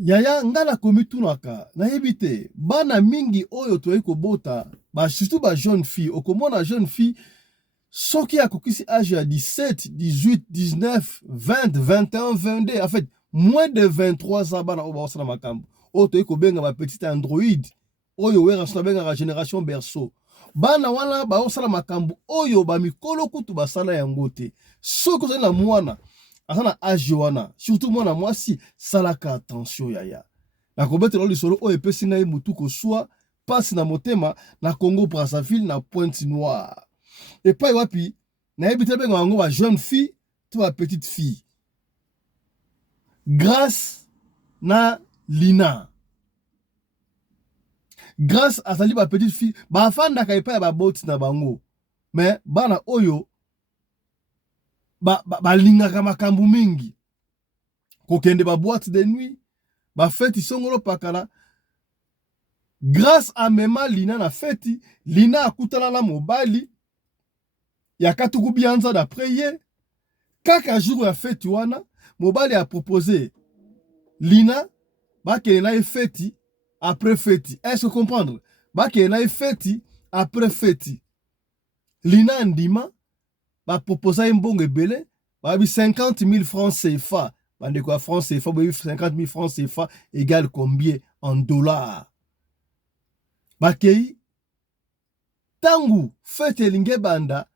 Yaya ngala komitunaka na yebite bana mingi oyo toyi kobota ba surtout ba jeune fille okomona jeune fille soki akokisi âge ya 17 18 19 20 21 22 en fait moins de 23 ans bana oyo baosala makambo oyo toyi kobenga ba petite android oyo wera so benga génération berceau bana wana baosala makambo oyo ba mikolo kutu basala yango te soki ozali na mwana asana âge wana surtout mwana mwasi salaka attention yaya na kobetela lisolo oyo epesi ngai mutu koswa pasi na motema na Congo Brazzaville na Pointe Noire epai wapi nayebi te benga yango ba jeune fille to ba petite fille grâce na Lina grâce azali ba petite fille bafandaka epai ya baboti na bango mais bana oyo balingaka makambo mingi kokende ba boîte de nuit ba fête songolo pakala grâce à mema Lina na fête Lina akutana na mobali ya katuku bianza d'après ye kaka jour ya fête wana mobali a proposé Lina bakele na fête après fête est-ce que comprendre bakele na fête après fête Lina ndima ba proposa mbongo ebele ba 50 000 francs CFA bande quoi francs CFA 50 000 francs CFA égale combien en dollars bakei tangu fete linge banda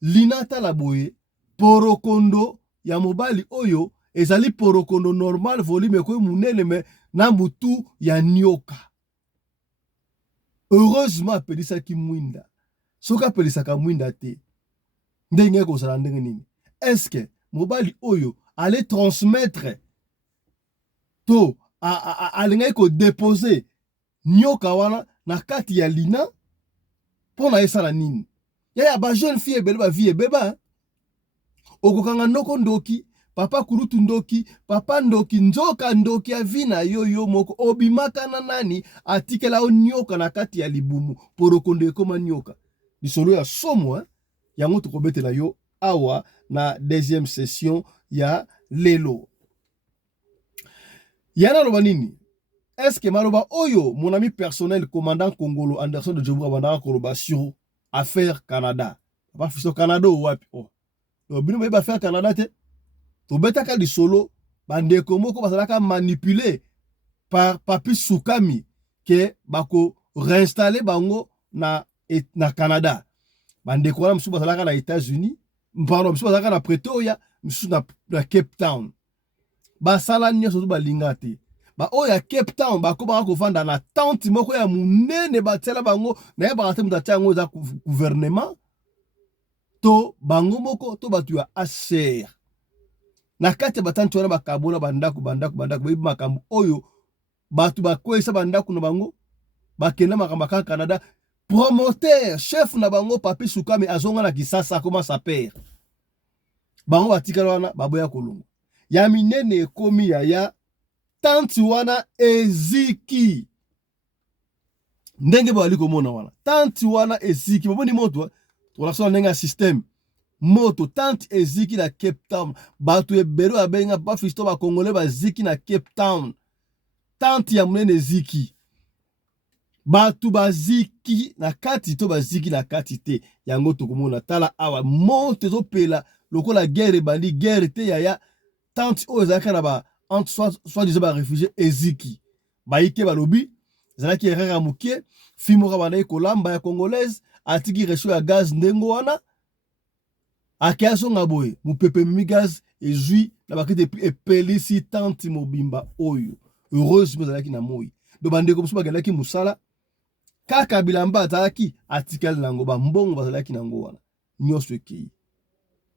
Lina tala boye porokondo ya mobali oyo ezali porokondo normal volume ko munene me na mutu ya nyoka heureusement apelisa ki mwinda soka apelisa ka mwinda te ndenge ko sala ndenge nini est-ce que mobali oyo allait transmettre to alingai ko déposer nyoka wana na kati ya Lina pona esala nini ya ba jeune fille ebele ba vie beba okokanga ndoko ndoki papa kurutu ndoki papa ndoki nzoka ndoki ya vina yo moko obimaka na nani atikela o nyoka na kati ya libumu porokondo ekoma nyoka lisolo ya somo yango tokobetela yo awa na deuxième session ya lelo yana loba nini. Est-ce que maloba oyo mon ami personnel commandant Congolo Anderson de Djoboura bandaka koloba sur affaire Canada ba fiso Canada ou wapi bino ba affaire Canada te to betaka di solo bandeko moko basalaka manipuler par Papi Soukami que bako réinstaller bango na Canada bandeko wana msuba basalaka na États-Unis pardon msuba basalaka na Pretoria msuba na Cape Town basala nyonso to balinga te ba oya Cape Town ba ko ba ko vanda na tente moko ya munene ba tsela bango na ba te muta tyango za gouvernement to bango moko to batu ya ACR na kati ba tante wana ba kabola bandako ba makambo oyo batu ba koesa bandako na bango ba kenda makamba ka Canada promoteur chef na bango Papi Soukami azonga na Kisasa comment ça père bango batikala wana baboya kolongo ya minene ekomi ya tanti wana eziki ndenge bali komona wana tanti wana eziki bomoni moto tolasona ndenge système moto tanti eziki na Cape Town batu ebelo abenga ba fisto ba congolais baziki na Cape Town tanti ya munene eziki batu baziki na kati to baziki na kati te yango tokomona tala awa moto zopela lokola guerre bandi guerre te ya tanti ozaka na ba entre soit disant ba réfugié eziki baike balobi zalaki erreur mukie fimoka bana kolamba ya congolaise atiki recho ya gaz ndengo wana akiaso ngaboye mupepe mi gaz ezui na bakite epelisi tanti mobimba oyo heureusement zalaki na moi do bande comme ça bagalaki musala kaka bilamba ataki atikal nango ba mbongo bazalaki nango wana nyoso ekei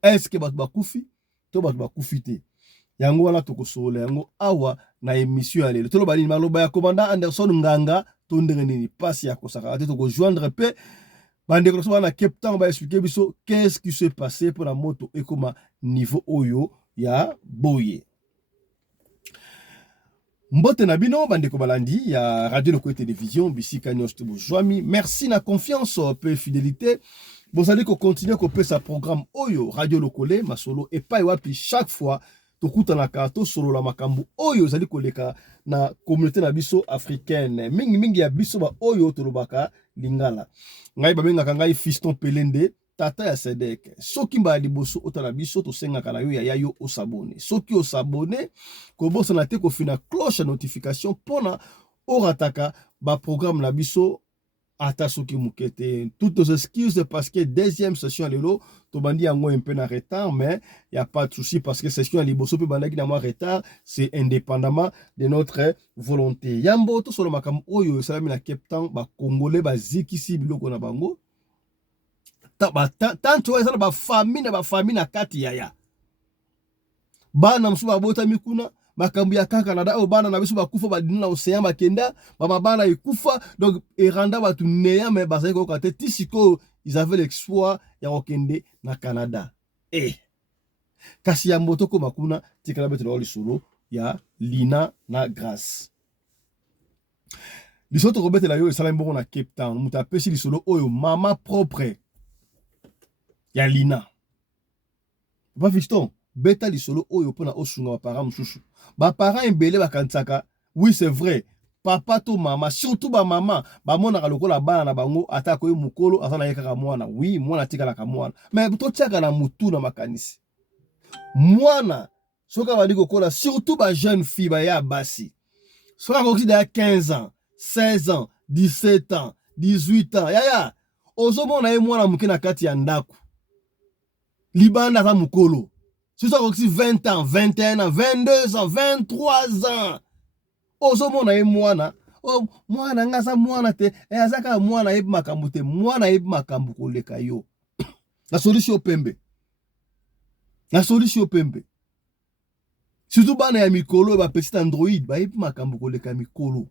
est-ce que batu bakufi to batu bakufi te yango wana tokosola yango awa na émission ya lelo toloba nini maloba ya commandant Anderson Nganga to ndenge nini pasi ya kosaka te toko joindre pe bande ko na Cape Town ba expliquer biso qu'est-ce qui s'est passé pour la moto ekoma niveau oyo ya boye mbote na bino bande ko balandi ya radio Lokoye télévision bisika nyonso bozwami merci na confiance pe fidélité bozali ko continuer ko pesa programme oyo radio Lokoye masolo et pas wapi chaque fois tokutanaka tosolola makambo oyo ezali koleka na communauté na biso africaine mingi ya biso ba oyo tolobaka lingala. Ngai babengaka ngai Fiston Pelende, tata ya Sedek. Soki mba liboso otala biso tosengaka na yo ya yo osabone. Soki osabone kobosa na te kofina cloche notification pona orataka ba programme na biso ata soki mukete. Toutes nos excuses parce que deuxième session lelo tobandi yango un peu en retard, mais il y a pas de souci parce que session à liboso pe bandaki na moi retard, c'est indépendamment de notre volonté. Yambo to solo makam oyo salami na Cape Town ba congolais ba zikisi biloko na bango. Tanto ezala ba famille na kati yaya. Bana msu ba bota mikuna makambu ya Canada o bana na biso bakufa badina na océan bakenda ba bana ekufa donc eranda batu neya mais bazali ko kate tisiko ils avaient l'exploit ya okende na Canada kasi ya moto ko makuna tikala betelo lisolo ya Lina na Grâce lisoto ko betela yo esala mbongo na Cape Town muta pesi lisolo oyo mama propre ya Lina ba Fiston beta lisolo oyo pona osunga ba parents mususu ba parents embele bakansaka oui c'est vrai papa to mama surtout ba mama ba mona lokola bana na bango ata ko mukolo azana yeka mwana oui mwana tikala ka mwana mais to tiaka na mutu na makanisi mwana soka ba diko kola surtout ba jeune fille ba ya basi soka ko de 15 ans 16 ans 17 ans 18 ans ya ozo mona ye mwana muke na kati ya ndaku libanda za mukolo si soka ko 20 ans 21 ans 22 ans 23 ans ozo mona ye mwana o mwana ngasa mwana te azaka mwana ye makambu te mwana ye makambu koleka yo la solution pembe surtout bana ya mikolo ba petit android ba ye makambu koleka mikolo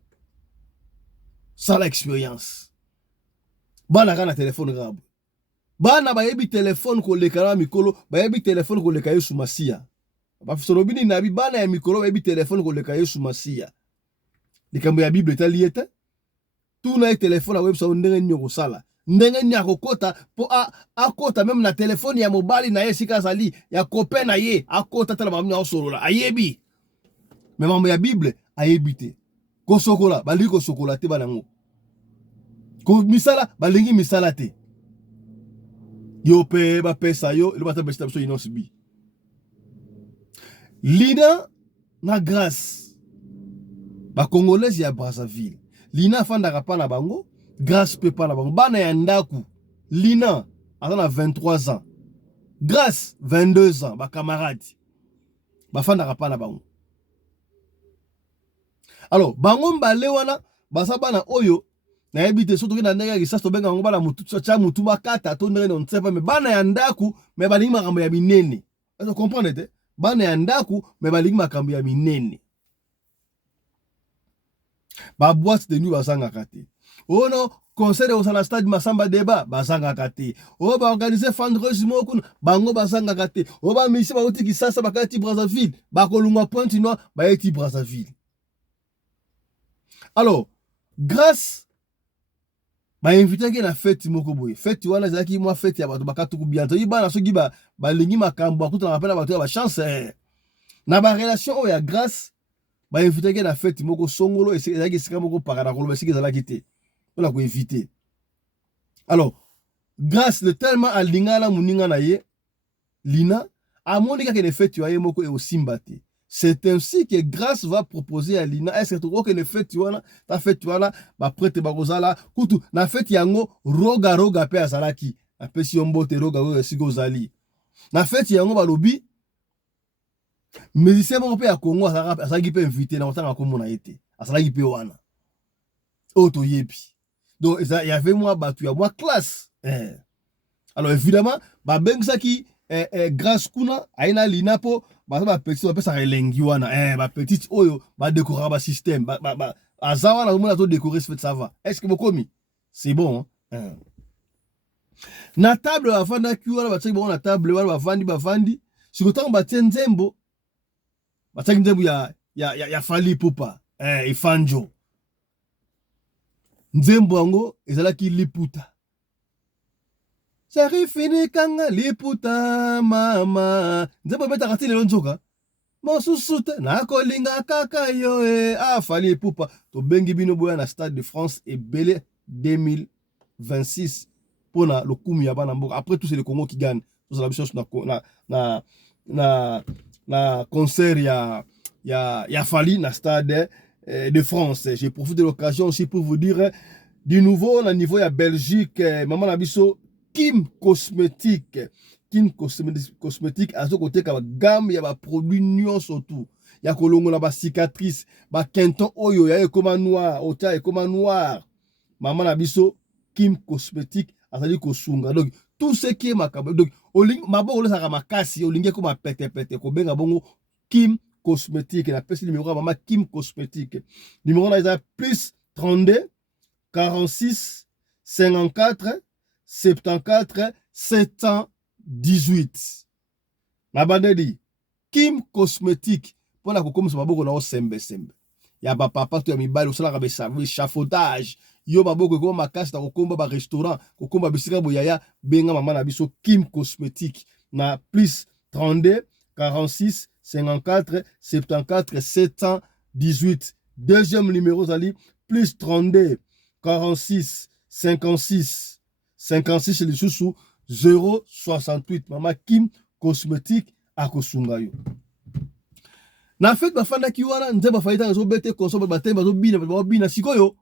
ça l'expérience bana kana téléphone rabu bana ba yebi téléphone koleka na mikolo ba yebi téléphone koleka yo sumasia ba fisolobini na bi bana ya mikolo ba yebi téléphone koleka yo sumasia likambo ya Bible etali ete tuna telefone ya website ndenge nyoko sala ndenge nyako kota po akota même na telefone ya mobali na ye sika zali ya copain na ye akota tala mamnya osolola ayebi mais mambo ya Bible ayebi te ko sokola bali ko sokola te banango ko misala balingi misala te yo pe ba pesa yo le bata besta biso inosbi Lina na Grâce ba congolaise ya Brazzaville Lina fandaka pa na bango Grâce pe pa na bango bana ya ndaku Lina azana 23 ans Grâce 22 ans ba camarade ba fandaka pa na bango alors bango mbale wana basa bana oyo na yebite soto ke na ndenge ya to benga ngo bana mutu cha mutu bakata to ndenge on tsepa me bana ya ndaku me balingi makambo ya minene vous comprenez te bana ya ndaku me balingi makambo ya minene ba boîte de nuit bazangaka te oh non concert au sana stade Masamba débat bazangaka te oh ba organiser fundraising moko bango bazangaka te oh ba misi ba otiki sasa bakati Brazzaville ba kolunga Pointe-Noire ba eti Brazzaville alors Grâce ba invité ke na fête moko boye fête wana zaki moi fête ya bato bakatu ku bientôt iba na soki ba lingi makambo akuta na rappela bato ya ba chance na ba relation ya Grâce ba invité ke na fête moko songolo ezaki sika moko pakana koloba sika ezalaki te on ko éviter alors Grâce de tellement alingala muninga na ye Lina amoni ka ke ne fête ya ye moko e osimbate. C'est ainsi que Grâce va proposer à Lina est-ce que tu vois que le fête wana ta fête wana ba prête ba kozala kutu na fête yango roga pe azalaki apesi yombote roga siko zali na fête yango balobi musicien moko pe ya Congo azalaki pe invité na otanga komona ete azalaki pe wana oto yebi donc il y avait moi batu ya moi classe alors évidemment ba bengsaki Grâce kuna aina Lina po ba petit ba pesa relengi wana ba petit oyo ba décorer ba système ba azawa na mona to décorer ce fait ça va est-ce que bokomi c'est bon na table afanda kiwana ba tsaki bon na table wana ba vandi sikotango ba tenzembo ba tsaki nzembo ya Fally Ipupa ifanjo nzembo yango ezalaki liputa Sarifini kanga liputa mama nzembo beta kati lelo nzoka mosusu te nakolinga kaka yo Fally Ipupa tobengi bino boya na Stade de France ebele 2026 pona lokumu ya bana mboka. Après tout c'est le Congo qui gagne. Tout la biso na concert ya Fally na Stade de France. Je profite de l'occasion aussi pour vous dire du nouveau na niveau ya Belgique, maman na biso Kim Cosmétique. Kim Cosmétique azo côté ka gamme ya ba produit nyonso tout. Ya kolongola ba cicatrice, ba kenton oyo ya ekoma noir, ota ekoma noir. Maman na biso Kim Cosmétique azali kosunga. Donc tout ce qui est makabo. Donc oling maboko le saka makasi olinge ko ma pete ko benga bongo Kim Cosmétique. Na pesi numéro maman Kim Cosmétique. Numéro na plus 32 46 54 74 718. Na bandeli Kim Cosmétique pour la kokomisa maboko na sembe. Ya ba papa to ya mibali osala ka échafaudage. Yo maboko ko makasi ta kokomba ba restaurant, kokomba bisika boyaya benga mama na biso Kim Cosmétique na plus 32 46 54 74 718. Deuxième numéro zali plus 32 46 56 56 les sous 068. Mama Kim Cosmétique akosunga yo. Na fait bafanda ki wana nzeba faita zo bete konsoba batemba zo bina sikoyo.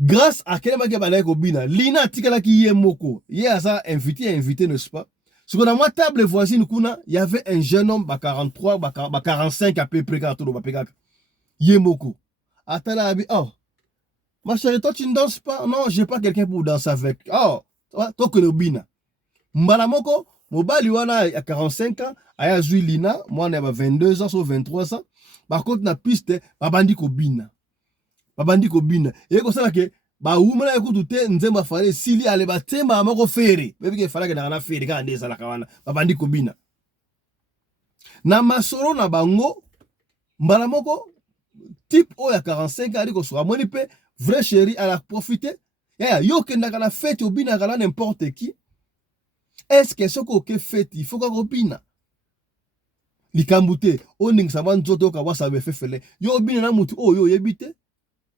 Grâce à quel maki balai ko bina, Lina tikala ki ye moko. Ye asa invité n'est-ce pas? Sur la moi table voisine kuna, il y avait un jeune homme ba 43 ba 45 à peu près quand ba pekaka. Ye moko. Atala abi oh. Ma chérie, toi tu ne danses pas? Non, j'ai pas quelqu'un pour danser avec. Oh, toi que le bina. Mbala moko, mobali wana à 45 ans, aya zui Lina, moi na 22 ans, so 23 ans. Par contre na piste, babandi ko bina. Babandi ko bina. Et ko sala ke ba umana ekutu te nzemba fale sili ale batemba amako fere. Bebe ke fala ke na fere ka ndeza la kawana. Babandi ko bina. Na masolo na bango mbala moko type o ya 45 ans ko so amoni pe vrai chéri à la profiter. Ya yo ke ndaka na fête obina kala n'importe qui. Est-ce que ce que fait il faut qu'on bina? Likambute oning saban zoto ka wasa be fefele. Yo bina na mutu o yo yebite.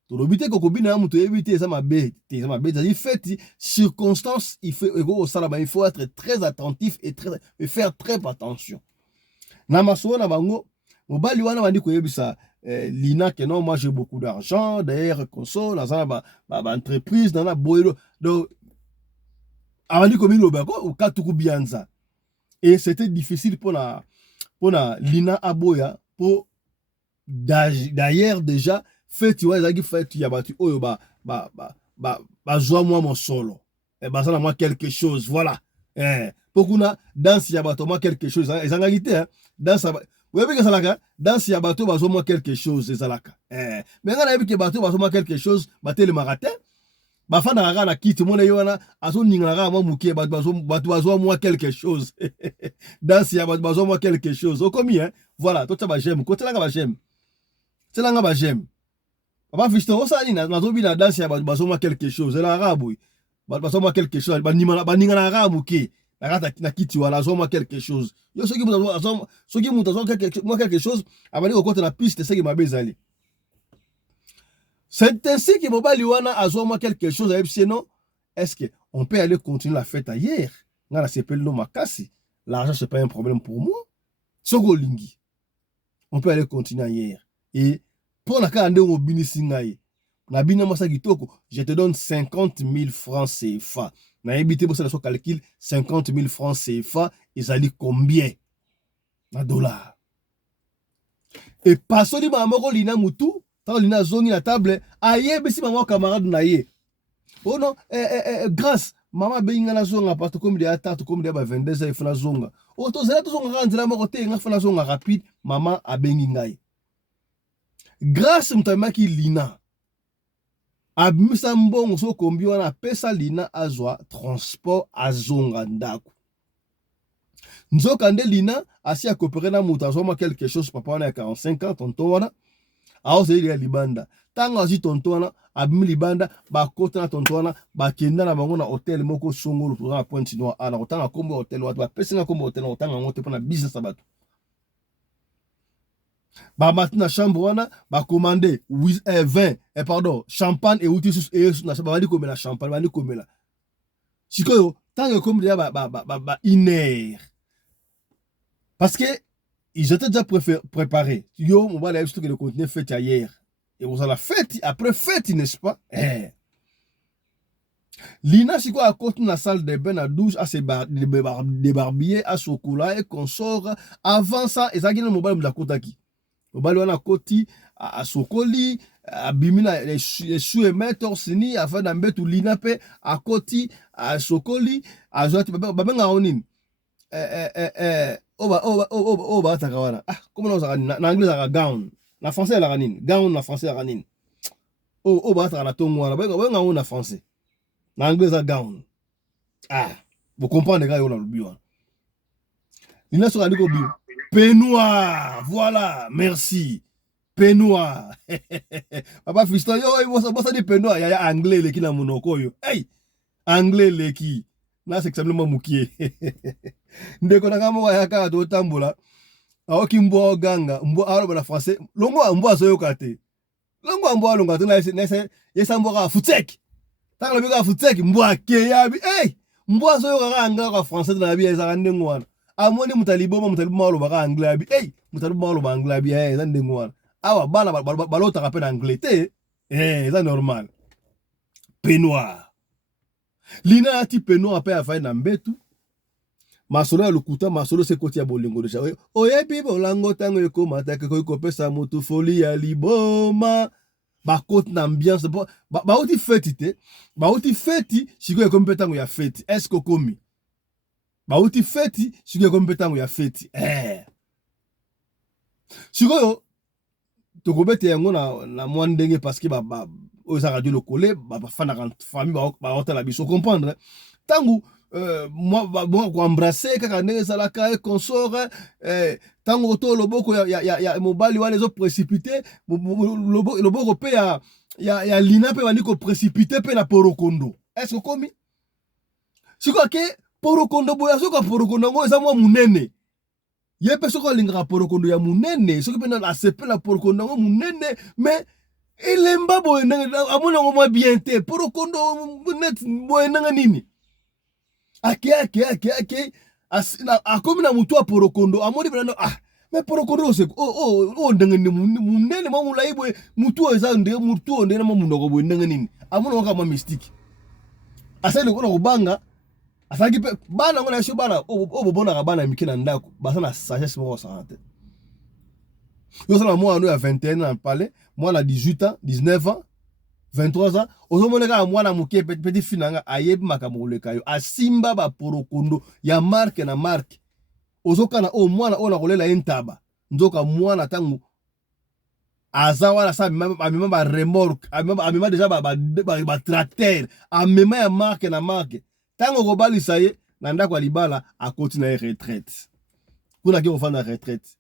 Tolobite kokobina mutu yebite ça ma bête, ça ma bête. Il fait circonstance, il faut il faut être très attentif et faire très attention. Na maso na bango mobali wana bandi ko yebisa Lina que non moi j'ai beaucoup d'argent d'ailleurs console ça ba entreprise dans la boyelo. Donc avandi ko milo ba ko katuku bianza. Et c'était difficile pour la Lina aboya pour d'ailleurs déjà fait tu vois ezaki fait ya batu oyo ba joie moi mon solo ba ça moi quelque chose voilà pokuna danse ya bato moi quelque chose ezangaki te danse oui que ça là danse ya bato ba moi quelque chose ezalaka mais ngana yebi ke bato ba moi quelque chose ba tele maratin ba fanda kaka na kiti mona yo wana azo ninga kaka moi mukie bato ba moi quelque chose danse ya bato ba moi quelque chose okomi voilà toi ba j'aime côté là ba j'aime c'est là ba j'aime. Papa Fiston, on s'en dit, nazobi na danse ya bazoma quelque chose. Elle a arabe, bazoma quelque chose. Banimana arabe ki, na kiti wala bazoma quelque chose. Yo soki mutazoma quelque chose, abali ko côté na piste c'est que ma bezali. C'est ainsi que mobali wana azoma quelque chose à sinon est-ce que on peut aller continuer la fête ailleurs? Ngana s'appelle no makasi. L'argent c'est pas un problème pour moi. Soko lingi. On peut aller continuer ailleurs. Et pour la carte de mobili singaï, na bina masa kitoko, je te donne 50 000 francs CFA. Na ebité pour ça le calcul 50 000 francs CFA, ils allaient combien? Na dollars. Et passons di mamoko lina mutu, tant lina zongi na table, aye besi maman camarade na ye. Oh non, grâce maman benga na zonga parce que comme des attaques comme des 22 il faut na zonga. Oh to zela to zonga ranzela moko te nga fa na zonga rapide, maman a bengi ngai. Grâce mtamaki Lina abimisa mbongo so kombi wana pesa Lina azwa transport azonga ndako nzoka nde Lina asi a coopérer na mutu azoma quelque chose papa wana ya 45 ans tonton wana aozeli ya libanda tanga azi tonton wana abimi libanda bakota na tonton wana bakenda na bango na hotel moko songolo pour na Pointe Noire ana kotanga kombo hotel watu bapesa na kombo hotel na kotanga ngote pona business abatu Ba matin na chambre wana ba commander 20 pardon champagne et outil et na chambre ba di komela champagne ba di komela. Sikoyo tant que comme déjà ba une heure. Parce que ils étaient déjà préparés. Yo, on va aller que le contenu fait hier. Et vous allez la fête, après fête, n'est-ce pas? Lina, c'est quoi à côté de la salle de bain, à douche, à ses débarbier, à chocolat, et qu'on sort. Avant ça, ils ont gagné le mobile de la côte qui. Le mobile de la côte, à Sokoli, à Bimina, les choux et mettre sini, afin d'embêter tout Lina, à côté, à Sokoli, à Joati, Babenga Onin. Oba takawana. Ah, comment on a en anglais ça gown. Na français la ranine. Gown na français la ranine. Oba takana tongwana. Ba on na français. Na anglais ça gown. Ah, vous comprenez gars on a le bio. Il n'a sur la bio. Peignoir. Voilà, merci. Peignoir. Papa fiston yo, ça dit peignoir, il y a anglais les qui na monoko yo. Hey, anglais les qui. Na c'est simplement mukie. Ndeko na kama wa yaka to tambola aoki mbo ganga mbo alo na français longo mbo azoyoka te longo mbo alonga te na yesa mbo ka futek ta lo bika futek mbo akeya bi mbo azoyoka anga ka français na bi eza ndengo wana amoni mutalibo alo baka anglais bi mutalibo alo ba anglais bi eza ndengo wana awa bana balota ka pe na anglais te eza normal. Peignoir lina ti peignoir pe afai na mbetu masolo ya lukuta masolo se koti ya bolingo deja oyebi bolango tango ekomata ke kopesa motu foli ya liboma bakoti na ambiance bauti feti te bauti feti siko ekomi mpe tango ya feti eske okomi bauti feti siko ekomi mpe tango ya feti sikoyo tokobete yango na mwa ndenge parce que oyo eza radio lokole bafandaka famille baotala biso comprendre tango moi ko embrasser kaka ndenge ezalaka consort tango to loboko ya mobali wana ezo précipité loboko pe ya lina pe bandi ko précipité pe na porokondo est-ce que komi siko ke porokondo boya soko porokondo ngo eza mwa munene ye pe soko lingaka porokondo ya munene soko pe na asepe la porokondo ngo munene mais elemba boye ndenge amona ngo mwa bien te porokondo net boye ndenge nini ake akomi na mutu a porokondo amoni bana mais porokondo se ndenge ni munene mwa mulai boye mutu eza ndenge mutu ndenge mwa munoko boye ndenge nini amona ngo mwa mystique asali ko kubanga asaki pe bana ngona sho bana obobona ka bana mikina ndako basa na sagesse mo santé yo sala moi ano ya 21 ans palais moi na 18 ans 19 ans 23 ans ozomoneka mwana muke petit finanga ayebi makambo leka yo asimba ba porokondo ya marque na marque ozokana mwana ona kolela entaba ndoka mwana tangu azawa sa amema ba remorque amema déjà ba tracteur amema ya marque na marque tango kobalisa ye na ndako ya libala akoti na retraite kuna ki ofanda retraite.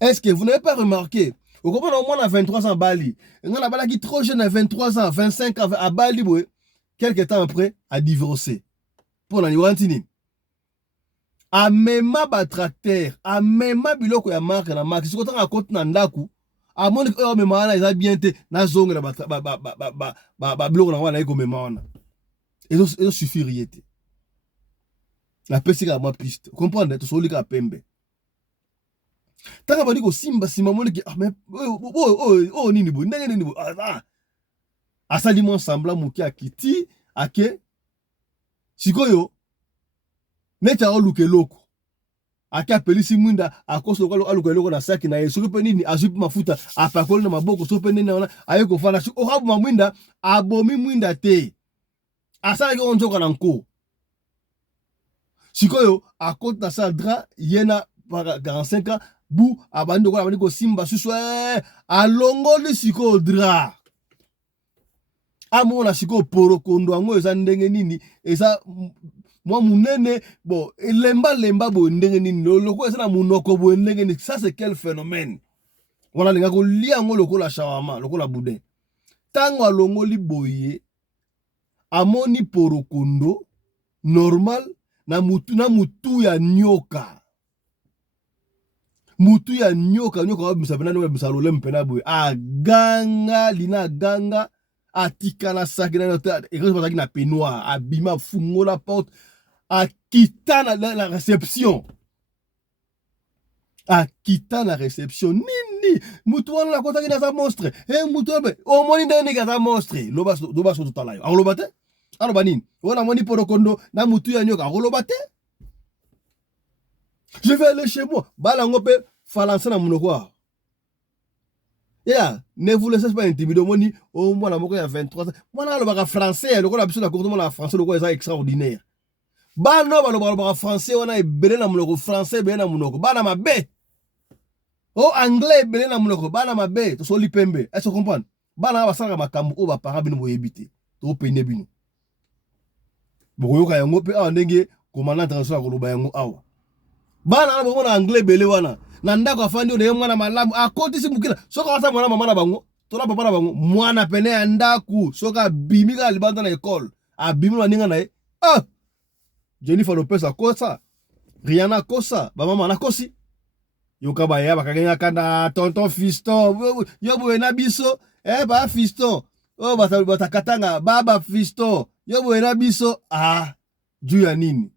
Est-ce que vous n'avez pas remarqué au moins à 23 ans Bali, on a Bali qui trop jeune à 23 ans, 25 ans à Bali, quelques temps après a divorcé. Pour la Niwantini. A même ba tracteur, a même biloko ya marque na marque. Si on a côté na ndaku, a mon que même ana ils a bien été na zonga na ba biloko na wana iko même ana. Et ça suffit riete. La pesika ma piste. Comprendre to solika pembe. Taka badi ko simba moni ki mais nini bo ndenge nini bo asali mon sembla muki akiti ake sikoyo neta oluke loko ake apelisi mwinda akoso ko aluke loko na saki na yeso pe nini azupi mafuta apakoli na maboko so pe nini na ayeko fala o habu mwinda abomi mwinda te asali ko njoka na nko sikoyo akota na saldra yena para 45 ans bu abandi ko simba susu alongoli siko dra amona siko porokondo ango eza ndenge nini eza mwa munene bo lemba bo ndenge nini loko eza na munoko bo ndenge nini. Ça c'est quel phénomène wana linga ko lia ngo loko la shawama loko la boudin tango alongoli boye amoni porokondo normal na mutu ya nyoka mutu ya nyoka wa musapena no musalole mpena boy a ganga lina ganga atikala sakina et que na peignoir abima fungo la porte a quitté la réception nini mutu wana la kota kina za monstre mutu be o moni ndani ka za monstre loba so totala yo aloba te aloba nini wana moni porokondo na mutu ya nyoka aloba te. Je vais aller chez moi. Balango pe falansa na munoko. Yeah, ne vous laissez pas intimider. Moni, oh moi la moko ya 23 ans. Moi na le français, le ko la biso na courtement la français le ko est extraordinaire. Ba no ba le français wana e belé na munoko français belé na munoko. Ba na mabe. Oh anglais belé na munoko. Ba na mabe. To so lipembe. Est-ce que vous comprenez? Ba na ba sanga makambo o ba para bino boyebite. To pene bino. Boyo ka yango pe a ndenge commandant international ko loba yango awa. Bana na bona anglais belé wana na ndako afandi o de mwana malamu akoti si mukila soka wasa mwana mama na bango tola papa na bango mwana pene ya ndaku soka bimika libanda na école abimi na ninga na e Jennifer Lopez akosa Rihanna kosa ba mama na kosi yoka ba ya bakagenya kanda tonton fiston yobo na biso ba fiston batakatanga baba fiston yobo na biso juu ya nini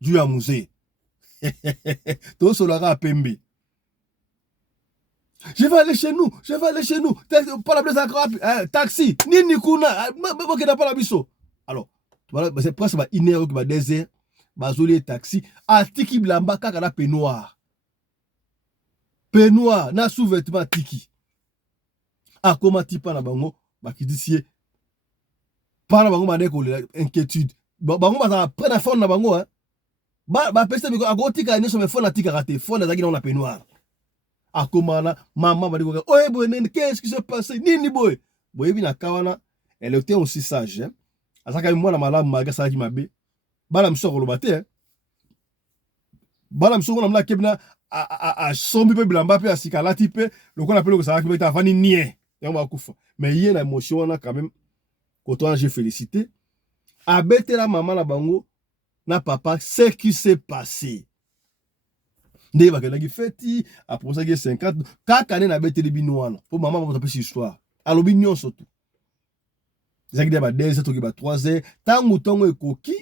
juu ya musée. Tout cela a pembe. Je vais aller chez nous. Pas la place à taxi. Ni kuna. Pas la biso. Alors, voilà, c'est presque une heure qui va désert. Bazoli taxi. Tiki blamba kaka na peignoir. Peignoir na sous-vêtement tiki. Comment tipa na bango bakidisie. Pas na bango maneko inquiétude. Bango ba prendre fond na bango hein. Ba peste biko agotika ne so me fona tika raté fona zaki na peignoir akomana maman ba diko oye boy qu'est-ce qui se passe nini boy boy bi na kawana elle était aussi sage hein azaka moi na malamu maga sa ki mabe bala mso ko lobate hein bala mso ko na mla kebna a sombi pe bilamba pe asikala tipe lokona pe lokona sa ki beta fani nie yango akufa mais yé na émotion na quand même quand j'ai félicité abete la maman na bango na papa, ce qui s'est passé. Ndé bakena ki feti, après ça ki 50, kaka ne na bete li binouana. Pour maman ba tapesi histoire. Alobi nyonso tout. Zaki ba 2 heures to ki ba 3 heures, tangu tongo ekoki.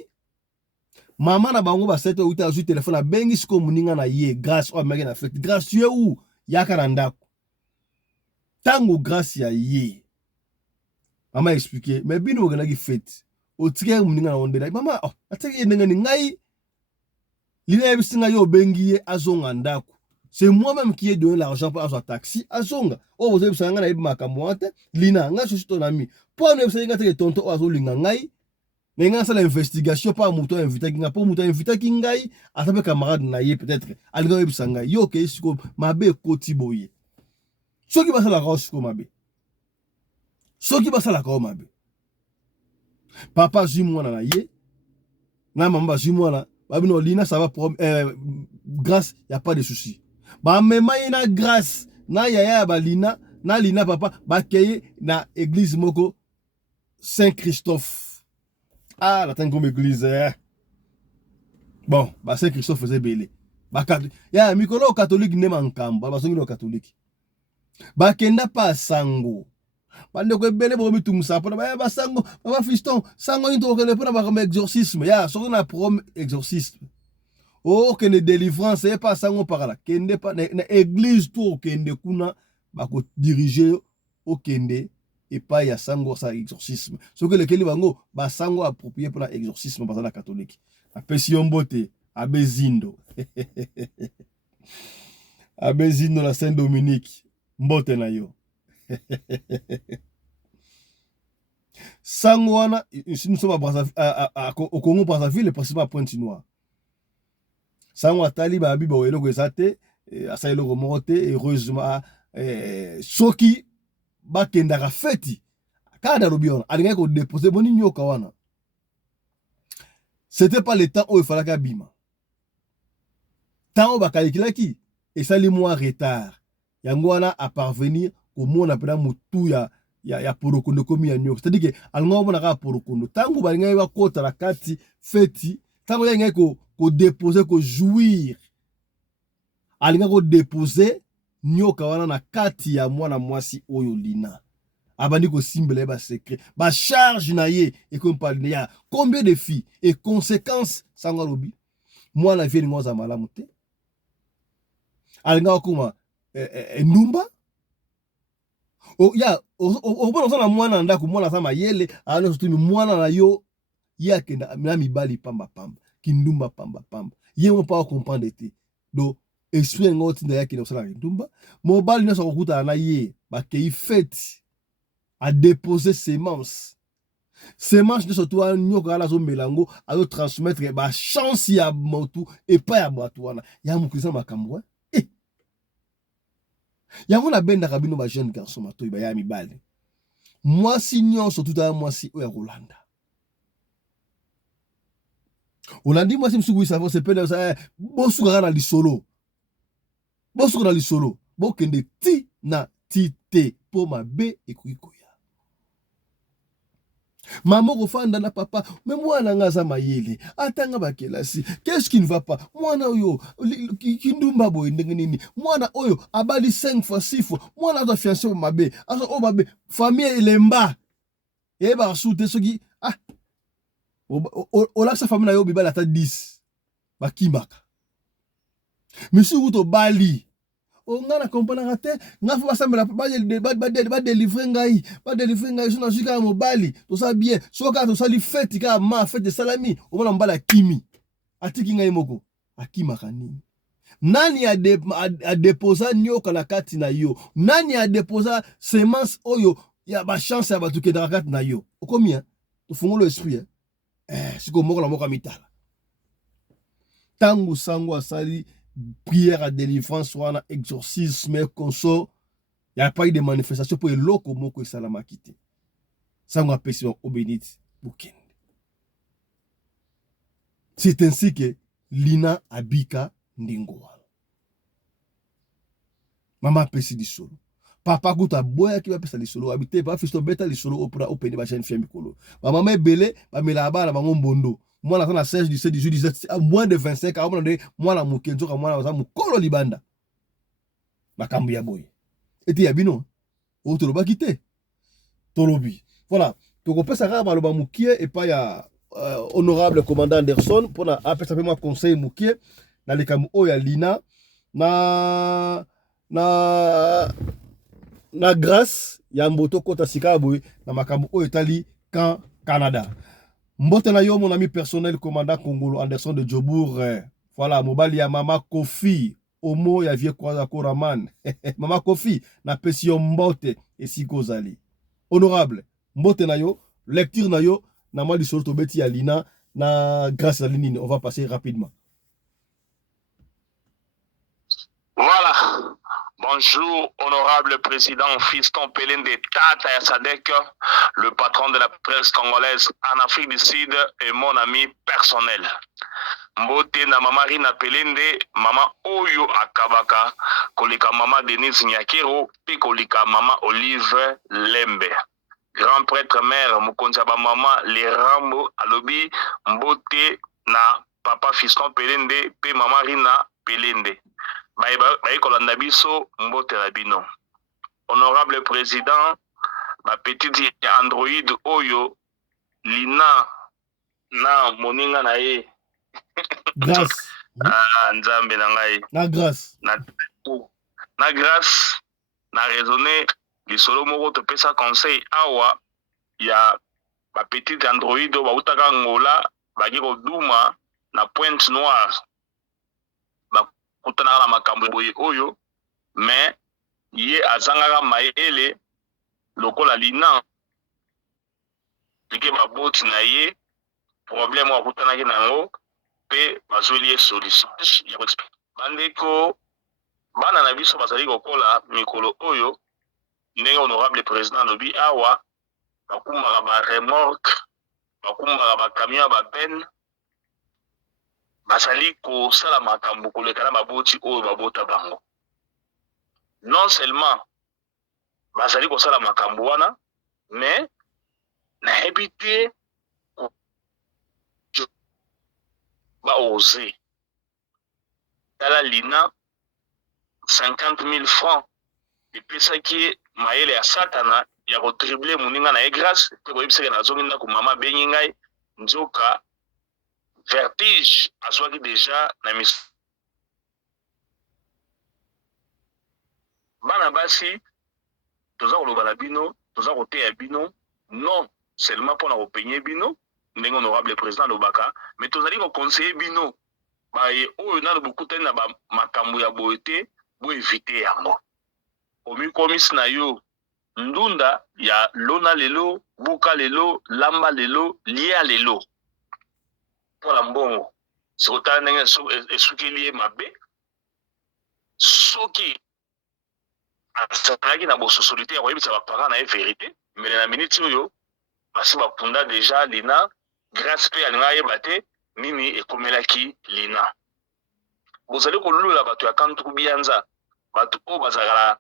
Maman na bango ba 7 heures 8 heures sur téléphone na bengi siko muninga na ye grâce o ameke na fete. Grâce ye ou yaka na ndako. Tangu grâce ya ye. Maman expliquer, mais bino bakena ki fete. Otike muninga na ondela mama ateke ndenga ni ngai lina bisinga yo bengiye azonga ndako c'est moi-même qui ai donné l'argent pour avoir taxi azonga vous avez bisanga na ibima kamwate lina nga sosto na mi pour ne bisinga teke tonto azolinga ngai nga sala investigation pas muto invité kinga pour muto invité kingai atape camarade na ye peut-être alinga bisanga yo ke siko mabe koti boye soki basala ka siko mabe soki basala ka mabe. Papa zui mwana na ye na maman zui mwana babino lina ça va grâce y a pas de souci ba mema ina grâce na yaya ba lina na lina papa ba keye na église moko Saint-Christophe la tant comme église bon ba Saint-Christophe faisait belé ba ya mikolo catholique ne mankamba ba songi no catholique ba kenda pa sango bande ko bele bo mi tumsa pona ba sango ba fiston sango into ko le pona ba comme exorcisme ya so na prom exorcisme que ne délivrance et pas sango par là kende pa na église tout kende kuna ba ko diriger au kende et pas ya sango sa exorcisme so que le keli bango ba sango approprié pour la exorcisme par la catholique apesi yombote abezindo abezindo la Saint Dominique mbote na yo. Sangwana, nous sommes au Congo Brazzaville, le principal Pointe-Noire. Sangwa taliba biba welo kwezate, asa elo remonte heureusement soki bakendaka feti. Kada lobiona, alinga ko déposer boni nyoka wana. C'était pas le temps où il fallait ka bima. Temps où bakalikilaki et ça les mois retard. Yangwana à parvenir au monde appela mutu ya porokondo komi ya nyoko. C'est-à-dire que alonga mona ka porokondo. Tango balinga ba kota la kati feti, tango ya ngai ko déposer ko jouir. alinga ko déposer nyoka wana na kati ya mwana mwasi oyo Lina. Abandi ko simbele ba secret, ba charge na ye et comme parler ya combien de filles et conséquences sangwa lobi. Mwana vie ngoza malamu te. Alinga kuma ndumba. O ya o bona na mwana ndako mwana sama yele ano sutumi mwana na yo yake na mibali pamba pamba kindumba pamba pamba ye mo pa comprendre te do esprit ngoti na yake na sala kindumba mobali na sokuta na ye ba kei fête a déposer semence de surtout un nyoka ala zo melango a transmettre ba chance ya motu et pas ya batu wana ya mukisa makambo yango na benda kabino ba jeune garçon matoyi ba ya mibali mwasi nyonso tout à mwasi oya kolanda olandi mwasi msuku isa fo sepele sa bosuka na lisolo bokende ti na tite po mabe ekuyikoya maman kofanda na papa mais mwana ngaza mayele atanga bakelasi qu'est-ce qui ne va pas mwana oyo kindumba boy ndenge nini mwana oyo abali 5 fois 6 fois mwana azo fiancé mabe azo o mabe famille elemba e ba soute soki ola sa famille na yo bibala ata 10 bakimaka monsieur uto bali o ngana comprendre te nga fo basambela ba délivrer ngai so na jika mobali to sa bien so ka to sali fête ka ma fête de salami o mona mbala kimi atiki ngai moko akimaka nini nani a déposa nyoka na kati na yo nani a déposa semence oyo ya ba chance ya batuke na kati na yo okomia to fungolo esprit siko moko na moko mitala tangu sango asali prière à délivrance wana exorcisme consort il y a pas eu de manifestation pour eloko moko esalama kite sango apesi obénite bukende. C'est ainsi que Lina abika ndingo wana mama apesi lisolo papa kuta boya ki bapesa lisolo habité pa fisto beta lisolo opra openi ba jeune fille mikolo ba mama ebele ba mela bala bango mbondo mwana na 16 17 18 17 à moins de 25 ans mwana mukenzo ka mwana za mukolo libanda makambu ya boy eti ya bino o toloba kite tolobi voilà toko pesa ka baloba mukie et pas ya honorable commandant Anderson pona apesa pe moi conseil mukie na likamu o ya Lina na grâce ya mboto kota sikaboy na makambu o etali kan Canada. Mbote na yo mon ami personnel commandant Congolo Anderson de Djobour voilà mobali ya mama Kofi omo ya vie kwa Koraman mama Kofi na pesi yo mbote esiko zali honorable mbote na yo lecture na yo na mali solo tobeti ya Lina na grâce à Linine on va passer rapidement. Voilà. Bonjour, honorable président Fiston Pelende Tata Yasadek, le patron de la presse congolaise en Afrique du Sud et mon ami personnel. Mbote na mama Rina Pelende, mama Oyo Akabaka, kolika mama Denise Nyakero, puis kolika mama Olive Lembe. Grand prêtre mère, Mukonza ba mama Les Rambo, Alobi, Mbote na papa Fiston Pelende, puis mama Rina Pelende. Kolanda biso mbote na bino. Honorable président, ma petite Android Oyo Lina na moninga na ye. Grâce. Nzambe na ngai. Na grâce. Na grâce na raisonner lisolo moko to pesa conseil awa ya ma petite Android ba utaka ngola ba gi ko duma na Pointe Noire. Kutana na makambo boye oyo mais ye azangaka mayele lokola Lina tike baboti na ye problème wa kutana ki nango pe bazweli ye solution ya explique bandeko bana na biso bazali kokola mikolo oyo ndenge honorable président lobi awa bakumbaka ba remorque bakumbaka ba camion ba ben basali kosala makambo koleka na baboti oyo babota bango. Non seulement basali kosala makambo wana mais nayebi te baose tala Lina 50 000 francs. Et puis ça qui est maël à satana, il y a retribué mon inga na grâce, que vous savez na zone na ko mama beningai, nzoka vertige à soi qui déjà na mis. Bana basi, toza ko loba bino, toza ko te bino, non seulement pour na peigner bino, ndenge honorable président Lobaka, mais tozali ko conseiller bino. Ba ye o na beaucoup ten na ba makambo ya boete, bo éviter yango. Omi komis na yo ndunda ya lona lelo, buka lelo, lamba lelo, lia lelo. Pour la mbongo. Si vous avez un souki lié mabe, souki na bo société ya koyebisa ba parents na vérité, mais na minute yo basi bakunda déjà lina grâce pe alinga yebate nini ekomelaki lina. Bozali kolula bato ya kantu bianza, bato o bazakala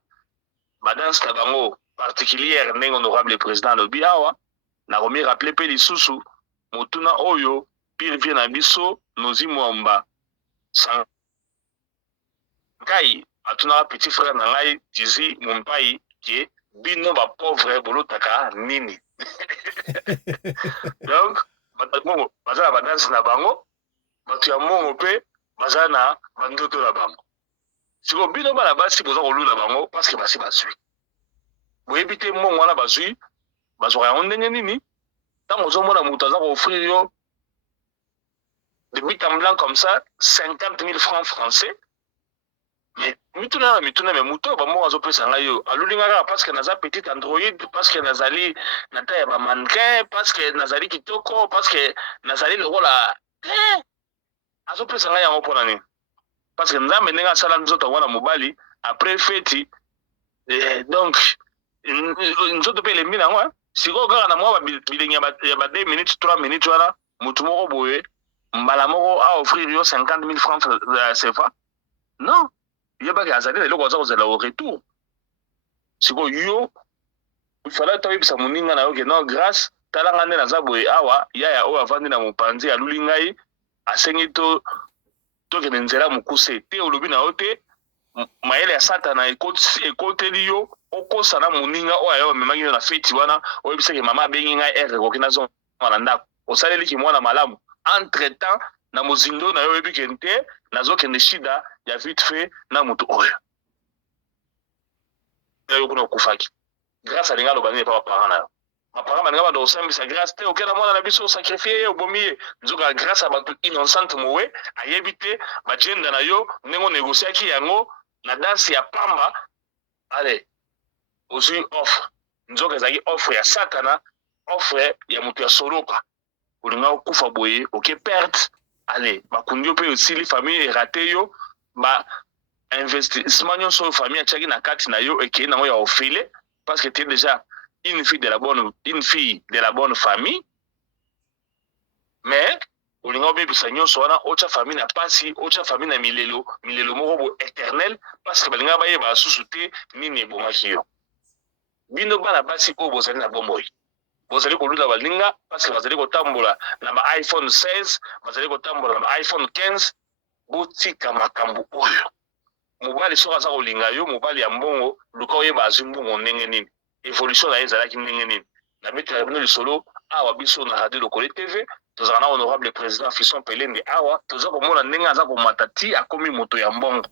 badanse na bango particulière ndenge honorable président lobi awa na komi rappeler pe lisusu motuna oyo pire vie na biso nozi mwamba sankai atuna petit frère na ngai tizi mumpai ke bino ba pauvre bolotaka nini. Donc bato bazala badanse na bango bato ya mongo pe bazala na bandoto na bango. Siko bino bana basi boza kolula bango parce que basi basui. Vous évitez mon wana bazui, bazora ondenge nini? Tant que mona mutaza ko offrir yo de but en blanc comme ça 50 000 francs français. Mais mituna mais muto ba mo azo pesa ngayo. Alulinga parce que naza petit Android, parce que nazali na taille ba mannequin, parce que nazali kitoko, parce que nazali le rôle azo pesa ngayo ngo pona nini? Parce que nzambe nenga sala nzoto wana mobali après feti donc nzoto pe lembi nango siko kaka na mwa bilengi ya ba 2 minutes 3 minutes wana mutu moko boye mbala moko a offrir yo 50 000 francs CFA. Non, yeba ke azali lelo ko za kozela au retour. Siko yo il fallait tawi bisa muninga na yo ke non grâce talanga nde naza boye awa ya o avandi na mopanzi aluli ngai asengi to kende nzela mokuse te olobi na yo te mayele ya satana ekoteli yo okosa na moninga oyo ayo bamemaki yo na feti wana oyebisaki mama abengi ngai ere ekoki nazonga na ndako osaleliki mwana malamu entre temps na mozindo na yo oyebi kende te nazokende shida ya vite fait na motu oyo yo kuna okufaki grâce alinga alobani epa baparent na yo baparent balinga banda osambisa grâce te okenda mwana na biso osakrifie ye obomi ye nzoka grâce ya bato innocente mowe ayebi te bajenda na yo ndenge onégociaki yango na danse ya pamba. Allez, ozwi offre nzoka ezalaki offre ya satana, offre ya moto ya soloka olinga okufa boye oke perte. Allez, bakundi yo mpe osili famille erate yo ba investissement nyonso oyo famille atiaki na kati na yo ekei nango ya ofile parce que tu es déjà une fille de la bonne famille. Mais olinga obebisa nyonso wana ocha famille na pasi ocha famille na milelo moko bo éternel parce que balinga bayeba susu te nini ebongaki yo. Bino bana basi oyo bozali na bomoi bozali kolula balinga parce que bazali kotambola na ba iPhone 16 bazali kotambola na ba iPhone 15 botika makambo oyo. Mobali soka aza kolinga yo mobali ya mbongo luka oyeba azwi mbongo ndenge nini évolution na ye ezalaki ndenge nini na beti ya bino lisolo awa biso na radio Lokole TV tozala na honorable président Fiston Pelende awa toza komona ndenge aza komata ti akomi moto ya mbongo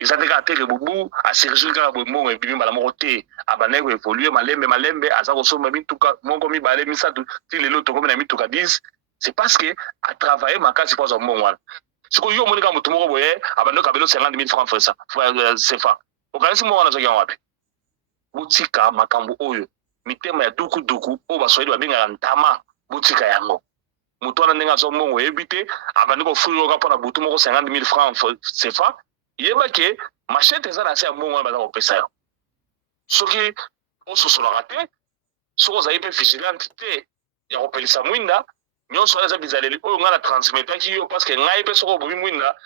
eza te kaka tere bubu asergile kaka boye mbongo ebimi mbala moko te abandaki koévolue malembe aza kosomba mituka moko mibale misato ti lelo tokomi na mituka 10 c'est parce que atravaille makasi po azwa mbongo wana sikoyo yo omoni kaka motu moko boye abandaki kabelo 50 000 francs CFA okanisi mbongo wana azwaki yango wapi? Botika makambo oyo mitema ya duku oyo baswahili babengaka ntama botika yango moto wana ndenge azwa mbongo oyebi te abandaki kofrire oka mpona butu moko 50 000 francs CFA yeba ke machete eza na se ya mbongo wana baza kopesa yo soki ososolaka te soki ozali mpe vigilante te ya kopelisa mwinda nyonso wana eza bizaleli oyo ngai na transmetaki yo parce que ngai mpe soki obomi mwinda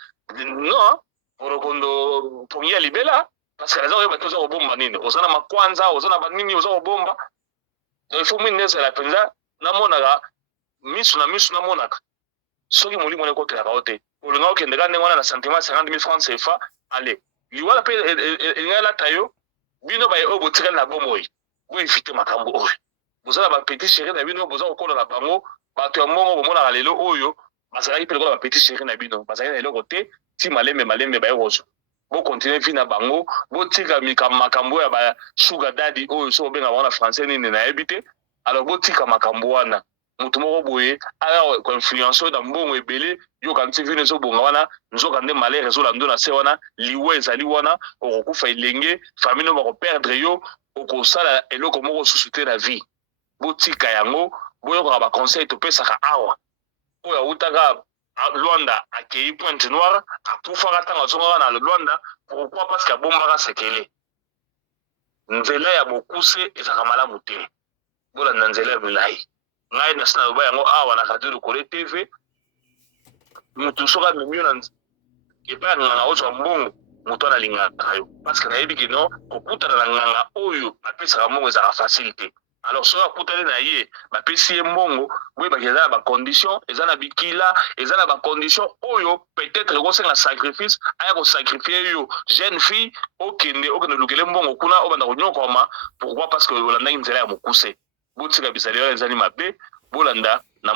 non porokondo pongi ya libela parce que naza koyeba te oza kobomba nini oza na makwanza oza na banini oza kobomba donc il faut mwinda ezala mpenza namonaka misu na misu namonaka soki molimo wana ekotelaka o te olinga okendeka ndenge wana na sentiment 50 000 francs CFA ale liwala pe ngala tayo bino ba yo botira na bomoi bo éviter makambo oyo bozala ba petit chéri na bino bozala kokola na bango bato ya mbongo bomona lelo oyo bazalaki pe lokola ba petit chéri na bino bazalaki na eloko te ti malembe ba yozo bo continuer vie na bango bo tika makambo ya ba sugar daddy oyo so benga wana français nini na ebité alors bo tika makambo wana mutu moko boye aya ko influencer na mbongo ebele yo kan ti vino so bonga wana nzoka nde malere zo lando na se wana liwe ezali wana okokufa elenge famille no bako perdre yo okosala eloko moko susu te na vie botika yango boyoka ba conseil topesaka awa oyo awutaka Luanda akei Pointe Noire akufaka ntango azongaka na Luanda pourquoi parce que abombaka sekele nzela ya bokuse ezaka malamu te bolanda nzela ya milai ngai nasina loba yango awa na radio Lokole TV mutu soka mimio na epa nganga ozwa mbongo mutu analingaka yo parce que nayebi kino kokutana na nganga oyo apesaka mbongo ezaka facilité alors soki akutani na ye bapesi ye mbongo boyebaki eza na bacondition eza na bikila eza na bacondition oyo peut-être ekosenga sacrifice aya kosacrifie yo jeune fille okende lukele mbongo kuna obanda konyokoma pourquoi parce que olandaki nzela ya mokuse botika bisali oyo ezali mabe bolanda na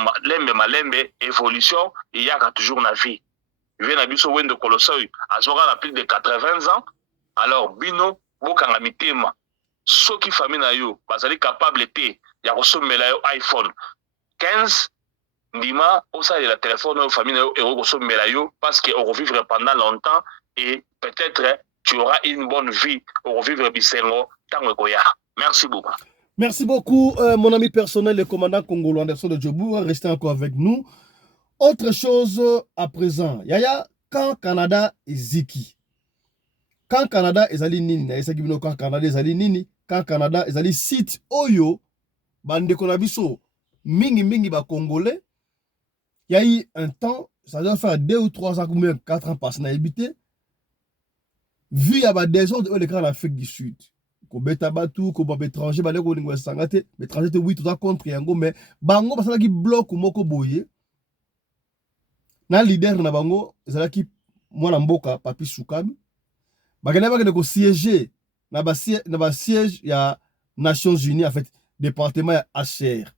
malembe évolution eyaka toujours na vie vie na biso wendo kolosa oyo azoka na plus de 80 ans alors bino bokanga mitema soki famille na yo bazali capable te ya kosomela yo iPhone 15 ndima osalela téléphone oyo famille na yo eko kosomela yo parce que okovivre pendant longtemps et peut-être tu auras une bonne vie okovivre bisengo tango ekoya. Merci beaucoup. Merci beaucoup, mon ami personnel, le commandant congolais Anderson de Djobour. Restez encore avec nous. Autre chose à présent. Yaya, quand Canada est Ziki. Quand Canada est allé nini. Quand Canada est allé nini. Quand Canada est allé site Oyo. Bande konabiso. Mingi ba Congolais. Il y a eu un temps. Ça doit faire 2 ou 3 ans, combien 4 ans passé dans habité. Vu à des désordre de l'écran en Afrique du Sud. Ko beta batu ko ba étranger ba leko lingwa sangate étranger te oui tout ça contre yango mais bango basala ki bloc moko boye na leader na bango ezala ki mwana mboka Papi Sukami bagana bagana ko siéger na ba siège ya Nations Unies en fait département ya HCR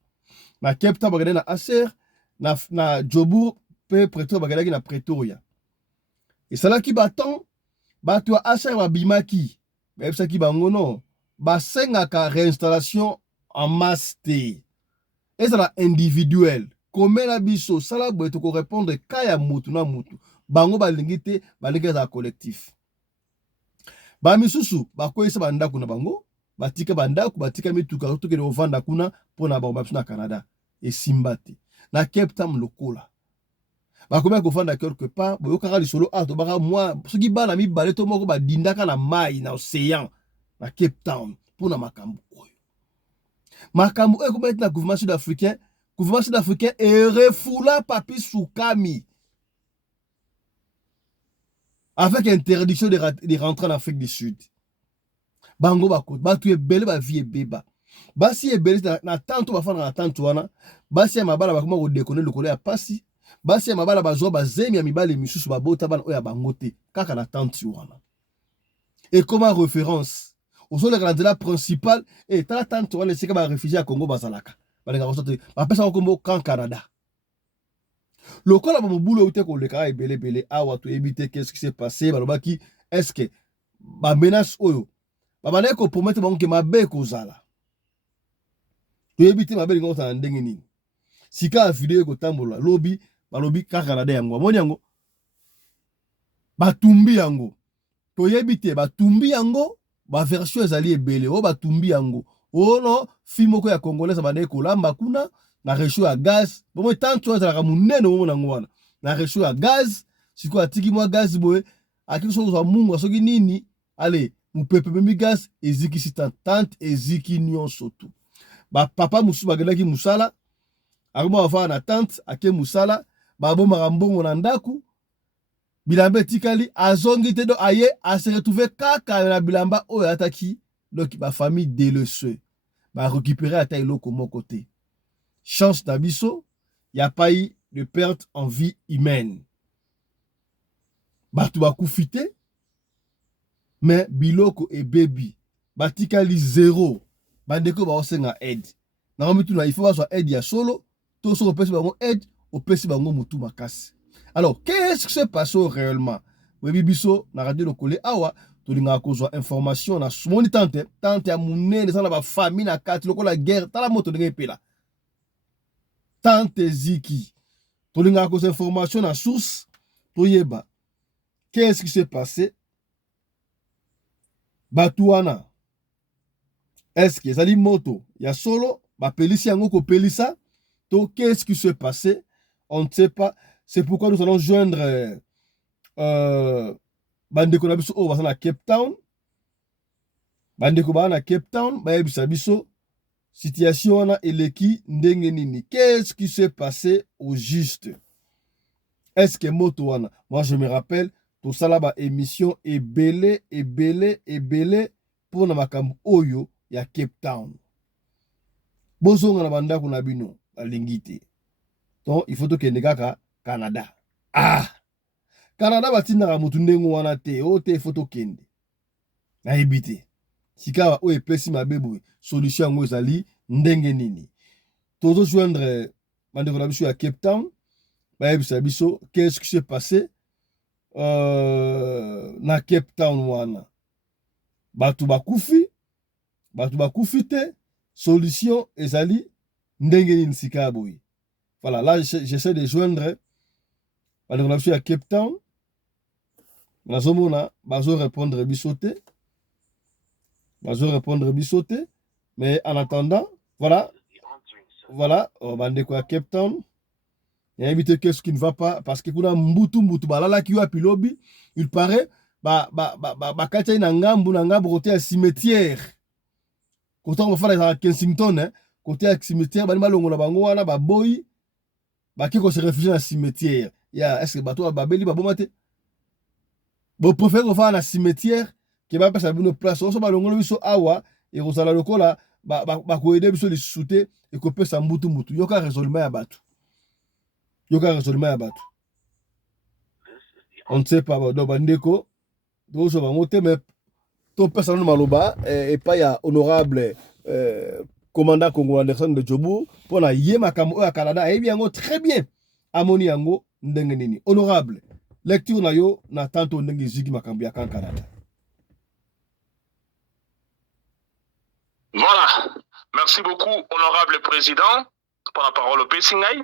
na Cape Town bagana na HCR na Djobour pe Pretoria bagana ki na Pretoria et sala ki baton batu ya HCR ba bimaki qui bango non basengaka réinstallation en masse te et ça la individuel comme la biso sala boye to ko répondre kaya mutu na mutu bango balingi te balingi za collectif ba misusu bakoyisa bandako na bango batika bandako batika mituka to ke ovanda kuna pona bango na Canada et simbate na Cape Town lokola bakomea kofanda quelque part boyokaka lisolo ato baka moi soki bana mibale to moko badindaka na mai na océan na Cape Town pour na makambo oyo kometa na gouvernement sud-africain et refoula Papi Sukami avec interdiction de rentrer en Afrique du Sud bango bakot batu ebele ba vie beba basi ebele na tanto bafana na tanto wana basi ya mabala bakoma ko déconner lokolo ya pasi basi ya mabala bazwa bazemi ya mibale misusu babota bana oya bango te kaka na tanti wana et comme référence au la nzela principale et tala tanti wana sika ba réfugié à Congo bazalaka balenga kosote bapesa ko kombo kan Canada lokola ba mobulo ute ko leka ebele awa to éviter qu'est-ce qui s'est passé balobaki est-ce que ba menace oyo ba bana ko promettre bango ke mabe ko zala to éviter mabe lingo ta ndenge nini sika video ko tambola lobby balobi ka Canada yango amoni yango batumbi yango toyebi te batumbi yango ba version ezali ebele o batumbi yango o no film ko ya congolais bana kolamba kuna na réchaud ya gaz bomo tanto ezalaka munene bomo nango wana na réchaud ya gaz siko atiki mwa gaz boye akiki so za mungu soki nini ale mupepe memi gaz eziki sitantante eziki nyonso tu ba papa musu bagelaki musala akoma bafa na tante ake musala babomaka mbongo na ndaku bilamba etikali azongi te do aye ase retrouver kaka na bilamba oyo ataki donc ba famille deleseux ba récupérer ata eloko moko te chance na biso ya pas eu de perte en vie humaine batu bakufite mais biloko ebebi batikali zéro bandeko baosenga aide na mituna il faut bazwa aide ya solo to so opesi bango aide opesi bango mutu makasi. Alors qu'est-ce qui s'est passé réellement? Webi biso na radio lokole awa tolinga kozwa information na sumoni tante ya munene sana ba famille na kati lokola guerre tala moto ndenge epela tante ziki tolinga kozwa information na source toyeba qu'est-ce qui s'est passé. Batuana est-ce que ezali moto ya solo bapelisi yango kopelisa to qu'est-ce qui s'est passé? On ne sait pas. C'est pourquoi nous allons joindre bandeko na biso oyo baza na Cape Town. Bandeko baza na Cape Town bayebisa biso situation wana eleki ndenge nini. Qu'est-ce qui s'est passé au juste? Est-ce que moto wana? Moi je me rappelle tout ça là ba émission ebele pour na makambo oyo ya Cape Town. Bozonga na bandako na bino balingi te. Donc il faut tokende kaka Canada. Canada batindaka mutu ndenge wana te o te faut tokende. Nayebi te. Sika o epesi mabebo solution yango ezali ndenge nini. Tozo joindre bandeko na biso ya Cape Town. Bayebisa biso qu'est-ce qui s'est passé na Cape Town wana. Batu bakufi te solution ezali ndenge nini sika boyi. Voilà, là j'essaie de joindre bandeko na biso ya Cape Town. Nazomona bazo répondre bisote. Mais en attendant, voilà bandeko ya Cape Town. Il y a évité qu'est-ce qui ne va pas parce que kuna mbutu balala ki wa pilobi, il paraît katia na ngambu côté ya cimetière. Côté on va faire à Kensington hein, côté ya cimetière bani balongo na bango wana ba boy baki ko se réfugier na cimetière. Ya est-ce que bato babeli babomate? Bo préfère ko faire na cimetière ke ba pesa bino place so balongo biso awa et kozala lokola ba ko aider biso les souter et ko pesa mbutu. Yoka résolument ya bato. On ne sait pas donc bandeko dozo bango te mais to pesa no maloba et pas ya honorable commandant Congo Anderson de Djobu pour na ye makambo ya Canada et bien très bien amoni yango ndenge nini honorable lecture na yo na tanto ndenge ziki makambo ya Canada. Voilà, merci beaucoup honorable président pour la parole au Pessingai.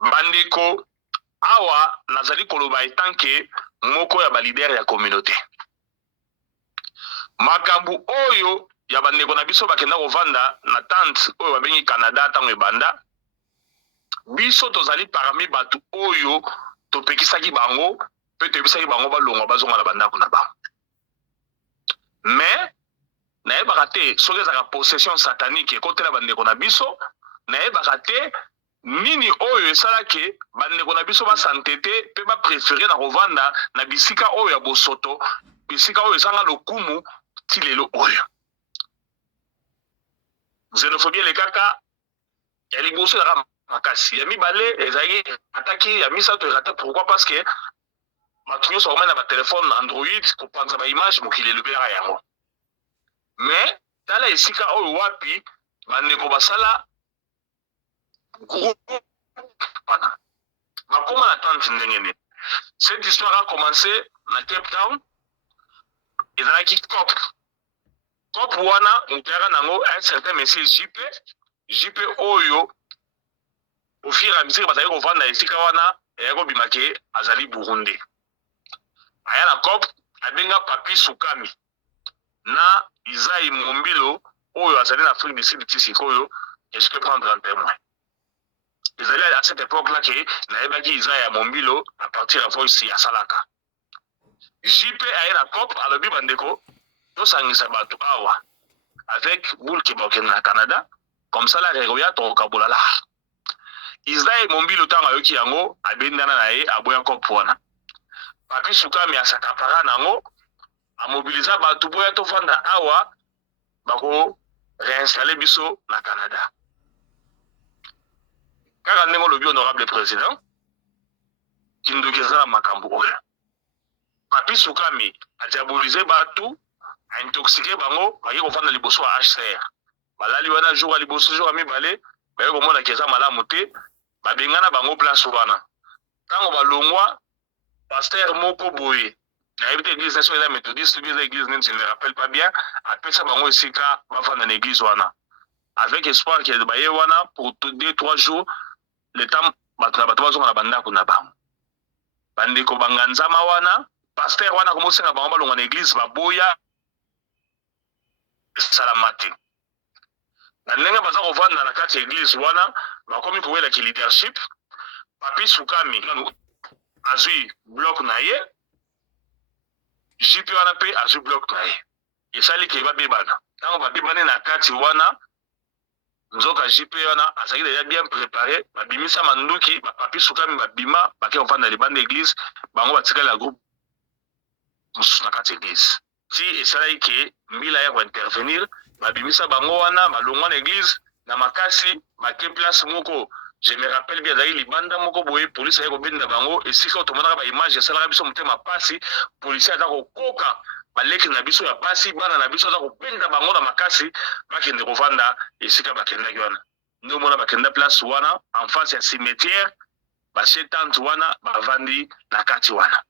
Bandeko awa nazali koloba etanke moko ya ba leader ya communauté. Makambu oyo ya bandeko na biso bakenda kovanda na tante oyo babengi Canada tango ebanda. Biso tozali parmi batu oyo topekisaki bango pe tobisaki bango balongwa bazonga na bandako na bango. Mais nayebaka te soki ezaka possession satanique ekotela bandeko na biso, nayebaka te nini oyo esalaki bandeko na biso basantete pe bapréféré na kovanda na bisika oyo ya bosoto, bisika oyo ezanga lokumu ti lelo oyo. Xénophobie elekaka ya liboso ezaka makasi, ya mibale ezali ataki, ya misato ezata. Pourquoi? Parce que bato nyonso bakomai na batelefone Android kopanza baimage mokili elobelaka yango. Mais tala esika oyo wapi bandeko basala groupe bakoma na tante ndenge nini. Cette histoire a commencé na Cape Town. Ezalaki COP wana mutaka nango un certain monsieur JP oyo au fur et à mesure bazali kovanda esika wana eyako bimake azali Burundi. Aya na COP abenga Papi Sukami na Isaïe Mombilo oyo azali na Afrique du Sud tisikoyo et je peux prendre un témoin. Ezali à cette époque-là que nayebaki Isaïe Mombilo à partir de voice ya Salaka. JP aya na COP alobi bandeko tosangisa bato awa avec boule qui bokena na Canada comme ça la regoya to kabulala. Isaïe Mombilo tanga yoki yango abendana na ye aboya COP wana. Papi Sukami asakapara nango a mobiliser bato boya to fanda awa bako réinstaller biso na Canada. Kaka ndenge lobi honorable président kindokezala makambo oyo. Papi Soukami a diabolisé Batou, a intoxiqué Bango, a yé liboso à HCR. Balali wana jour à liboso jour à mi balé, ba yé komona keza malamu te, ba bengana Bango place wana. Tango balongwa, pasteur moko boye, na yébite église nationale de la méthodiste, l'église je ne me rappelle pas bien, après ça Bango esika bafanda na église wana. Avec espoir qu'il y ait baye wana pour 2-3 jours, le temps bato na bato bazonga na bandako na bango. Bandeko banganzama wana, pasteur wana komosenga bango balonga na église baboya salamate. Na ndenge baza kovanda na kati ya église wana, bakomi kowela ki leadership, Papi Soukami azui bloc na ye, JP wana pe azui bloc na ye. Esali ke babebana. Tango babebane na kati wana, nzoka JP wana azali déjà bien préparé, babimisa manduki, Papi Soukami babima, bake kovanda libanda église, bango batikali la groupe mususu na kati église. Ti esali ke mbila ya intervenir, babimisa bango wana balongwa na église na makasi bake place moko. Je me rappelle bien d'ailleurs libanda moko boye police ya kobenda bango esika otomona ba image esalaka biso motema pasi, police aza kokoka baleki na biso ya pasi, bana na biso aza kobenda bango na makasi bakende kovanda esika bakendaki wana. Nde omona bakenda place wana en face ya cimetière, basie tante wana bavandi na kati wana.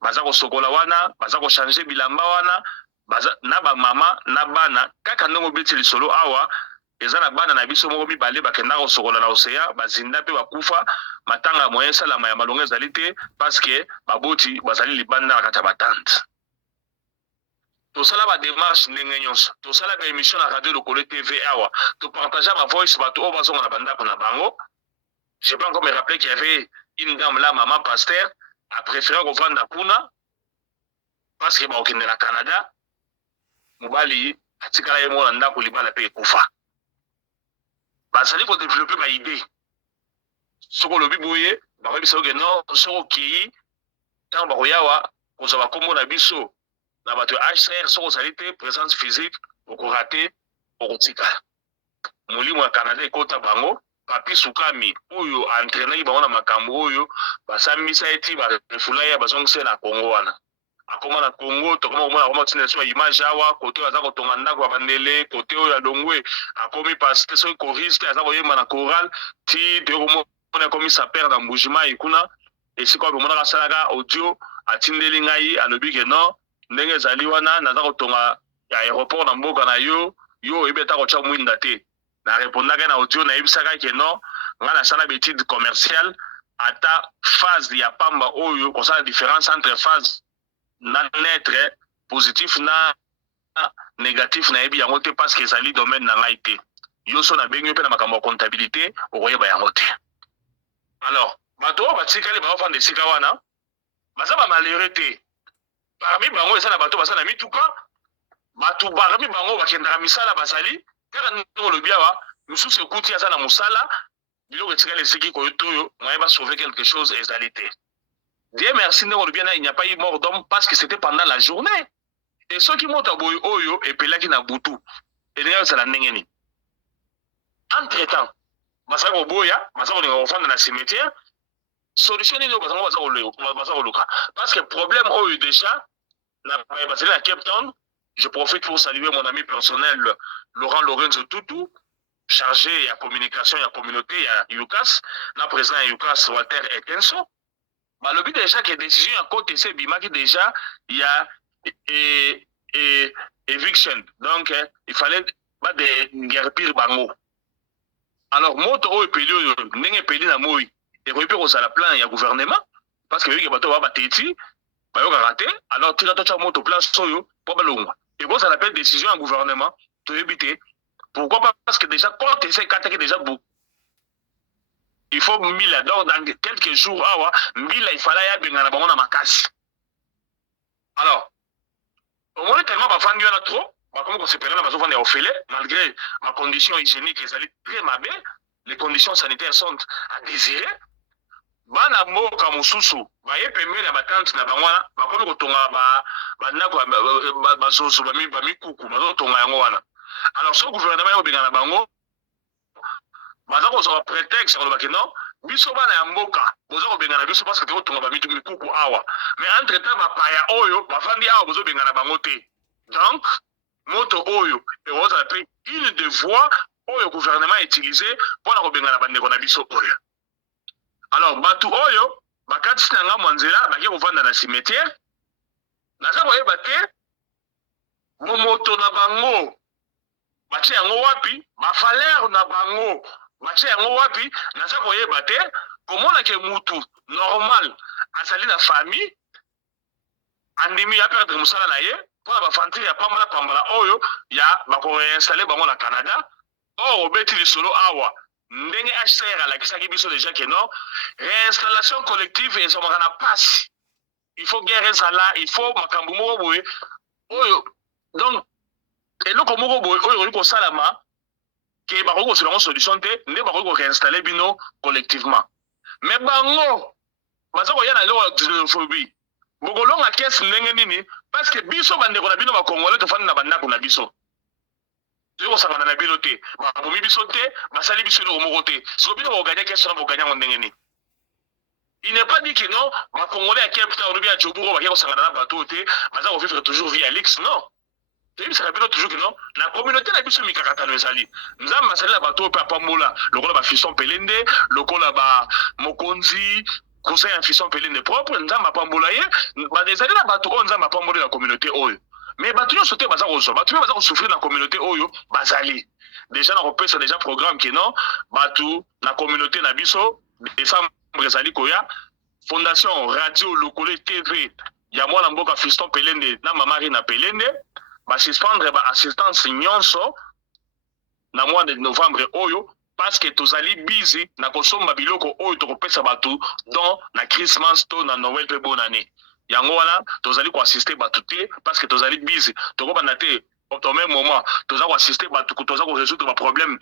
Baza kosokola wana, baza kochange bilamba wana, baza na ba mama na bana kaka ndongo beti lisolo awa ezana bana na biso moko mibale bakenda kosokola na océan bazinda pe bakufa matanga moyen salama ya malonga ezali te parce que baboti bazali libanda na kati ya batante. Tosala ba démarche ndenge nyonso, tosala ba émission na radio Lokolo TV awa, to partager ma voice bato o bazonga na bandako na bango. Je sais pas encore me rappeler qu'il y avait une dame là, maman pasteur, a préféré revendre kuna parce que ba okende na Canada. Mobali atikala ye mona ndako libala pe kufa. Bazali ko développer ba idée. Soko lobi boye, ba bisa ke non, soko ki tant ba yawa, ko za ba kombo na biso na bato HCR soko salite présence physique oko raté oko tika. Molimo ya Canada ekota bango, Papi Soukami oyo entraîner bango na makambo oyo, basambisa eti ba refula ya bazongse na Congo wana. Akoma na Congo tokoma komona koma tina so image awa kote aza kotonga ndako bandele kote oyo alongwe akomi pasteur so choriste aza koyemba na chorale ti de komona komi sa père na Mbujima ikuna esiko bomona kasalaka audio atindeli ngai alobi ke non ndenge ezali wana naza kotonga ya aéroport na mboka na yo ebeta kocha mwinda te na répondaka na audio na yebisaka ke non nga nasala betide commerciale ata phase ya pamba oyo kosala différence entre phase na netre positif na négatif na yebi yango te parce que ezali domaine na ngai te. Yo so na bengi pe na makambo ya comptabilité okoyeba yango te. Alors, bato oyo batikali baofanda esika wana baza bamalheureux te. Parmi bango eza na bato baza na mituka, bato parmi bango bakendaka misala bazali kaka ndenge olobi awa mosusu ekuti aza na mosala biloko etikali esiki koyoto oyo moyen sauver quelque chose ezali te. Dieu merci, il n'y a pas eu mort d'homme parce que c'était pendant la journée. Et ceux qui montent à Boyo Oyo et Pelaki na Boutou, et les gens n'engeni. Entre-temps, Masako Boya, Masako Ningofan dans la cimetière, solutionner nos Masako. Parce que le problème Oyo déjà, à Cape Town, je profite pour saluer mon ami personnel Laurent Lorenzo Toutou, chargé à communication et à communauté à Yukas, là présent à Yukas Walter Ekenso. Bah, le but déjà que décision à côté c'est bimaki déjà il y a eviction donc il fallait pas de guerpir bango. Alors moto epeli ndenge peli na moi et repi ko sala plan ya gouvernement parce que oui bato ba bateti ba yo raté alors tira to cha moto plan soyo pour balongwa et bon ça l'appelle décision à gouvernement to éviter pourquoi pas parce que déjà quand c'est quand déjà beaucoup. Il faut 1000 donc dans quelques jours il fallait y avoir na makasi. Alors, au moins tellement bafandi na trop, comme on se perd na bazofandi ofele malgré ma condition hygiénique les très mabe, les conditions sanitaires sont à désirer. Bana moka mususu, ba yepembe na batante na bangwana, ba komi kotonga ba ndako ba soso ba mikuku, ba tonga yango wana. Alors ce gouvernement yo bengana bango baza kozwa prétexte kolobaki non biso bana ya mboka bozo kobengana biso parce que tokotonga bamikuku awa mais entre temps bapaya oyo bafandi awa bozo bengana bango te. Donc moto oyo ozala pe une des voies oyo gouvernement utilisé mpona kobengana bandeko na biso oyo. Alors batu oyo bakatisi na ngambo nzela bake kovanda na cimetière naza koyeba te momoto na bango batie yango wapi, bafalere na bango batie yango wapi, naza koyeba te. Komona ke mutu normal azali na famille andimi ya perdre musala na ye mpona bafantire ya pambala oyo ya bakoinstalle bango na Canada. Or obeti lisolo awa ndenge HCR alakisaki biso déjà ke non réinstallation collective ezomaka na pasi, il faut guerre ezala, il faut makambo moko boye oyo. Donc eloko moko boye oyo okoki kosalama ke bakoki kosala yango solution te nde bakoki koréinstalle bino collectivement. Mais bango baza koya na eloko ya xénophobie bokolonga kesi ndenge nini parce que biso bandeko na bino bakongole tofandi na bandako na biso tokosangana na bino te, babomi biso te, basali biso eloko moko te. Siko bino bokoganya kesi wana bokoganya ngo ndenge nini. Il n'est pas dit que non bakongole ya Cape Town obi ya Djoburo bake kosangana na bato te baza kovivre toujours via Lix. Non, toyebisaka bino toujours que non na communauté na biso mikakatano ezali nzambe asali na bato mpe apambola lokola bafiston pelende lokola mokonzi cousin ya fiston pelende propre nzambe apambola ye ezali na bato oyo nzambe apamboli na communauté oyo. Mais bato nyonso te baza kozwa bato mpe baza kosouffrir na communauté oyo bazali déjà na kopesa déjà programme ke non bato na communauté na biso décembre ezali koya fondation radio lokole TV ya mwana mboka fiston pelende na mamari na pelende basuspendre assistance nyonso na mois de novembre oyo parce que tozali busy na kosomba biloko oyo tokopesa bato dans na Christmas to na Noël pe bonne année. Yango wana tozali koassister bato te parce que tozali busy tokobanda te au même moment toza koassister bato toza ko résoudre ba problème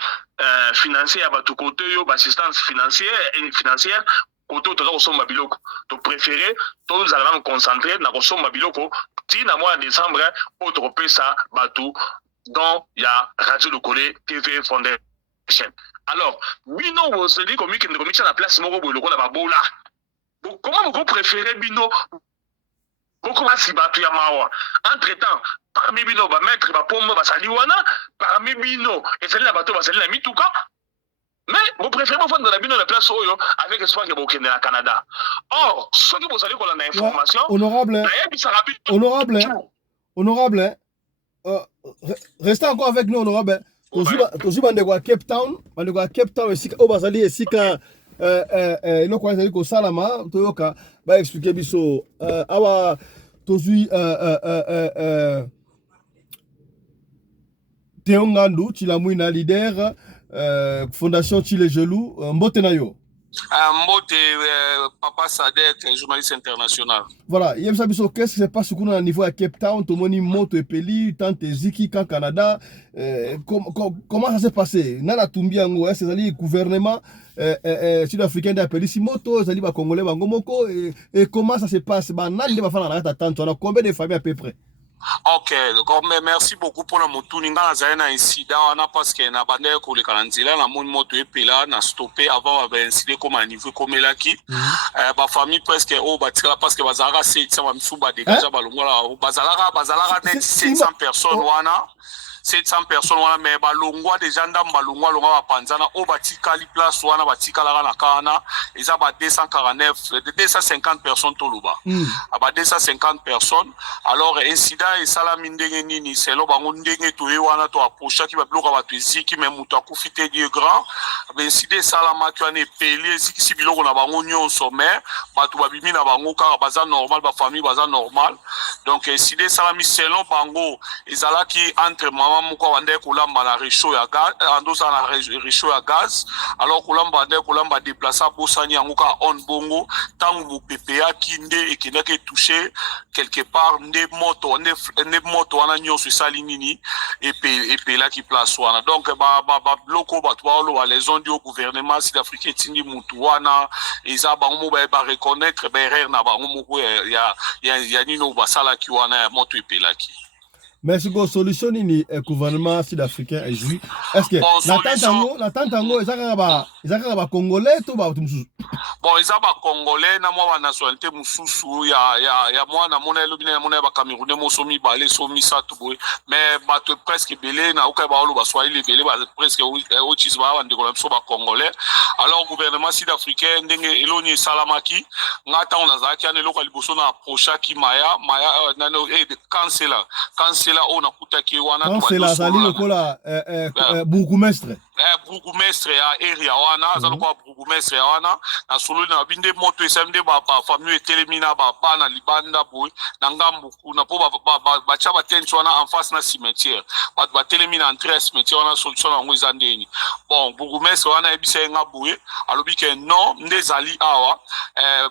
financier ya bato kote yo ba assistance financière koto toza kosomba biloko to préféré tozala na concentrer na kosomba biloko ti na mois de décembre oyo tokopesa bato dans ya radio lokole TV Foundation. Alors bino bozali komikende komitia na place moko boye lokola babola comment vous préférez bino beaucoup basi bato ya mawa entre temps parmi bino ba maître ba pombo basali wana parmi bino ezali na bato basali na mituka. Mais vous préférez vous dans la bino la place oyo avec espoir que vous kende na Canada. Or ce que vous allez qu'on a information honorable restez encore avec nous honorable. Tozu bande kwa Cape Town esika o bazali esika eloko ezali ko salama toyoka ba expliquer biso awa tozui Teongandu Chilamwina leader Fondation Chile Gelou mbote na yo. Mbote Papa Sadek, journaliste international. Voilà, qu'est-ce qui se passe au niveau à Cape Town, tout le monde monte et peli, tant Ziki qu'en Canada. Comment ça s'est passé? Nana Tumbiango, c'est le gouvernement sud-africain d'appelé Simoto, c'est le Congolais Bangomoko. Et comment ça se passe? Nani va faire la attente? On a combien de familles à peu près? Ok, merci beaucoup pour la moto. Ninga na incident na parce que na bande ko le kalanzila na mon moto epela na stopper avant ba incident comme à niveau comme là qui ba famille presque au batika parce que bazara 700 ba msuba dégager ba longola bazalaka 700 personnes wana 700 personnes wana mais balongwa déjà ndam balongwa longa ba panzana o batika li place wana batika la na kana eza ba 249 250 personnes toluba aba 250 personnes. Alors incident et salami ndenge nini selo bango ndenge to wana to approcha ki ba bloka ba twiziki mais muto akufite die grand ba incident salama ki ane peli ziki si biloko na bango nyonso mais batu babimi na bango ka baza normal ba famille baza normal. Donc incident salami selon bango ezala ki entre maman moko wande kolamba na réchaud ya gaz andosa na réchaud ya gaz alors kolamba de kolamba déplacer bosani yango ka on bongo tangu PPA kinde ekenda ke toucher quelque part ne moto wana nyonso esali nini et là qui place wana donc ba bloko ba twalo les ondes du gouvernement sud-africain tindi mutu wana eza bango ba reconnaître ba erreur na bango moko ya nino basala ki wana moto epela ki. Mais c'est quoi solution ni gouvernement sud-africain est-ce que la tantango ezaka ba congolais to ba bon eza ba congolais na mwa ba nationalité mususu ya mwana mona elobina ya mona ba camerounais moso mibale so misato boye mais bato presque belé na oka ba olo ba swahili belé ba presque otis ba ndeko na biso ba congolais. Alors gouvernement sud-africain ndenge eloni salamaki ngata on azaki ane loka liboso na approchaki maya nano kansela on akutaki wana to kansela azali lokola bourgmestre bourgmestre ya area wana azalo kwa bourgmestre ya wana na solo na binde moto esamde ba famille etelemina ba bana libanda boy na ngambu kuna po ba cha ba tension wana en face na cimetière ba telemina entrée cimetière wana solution na ngwiza ndeni bon bourgmestre wana ebisa nga boy alobi ke non ndezali awa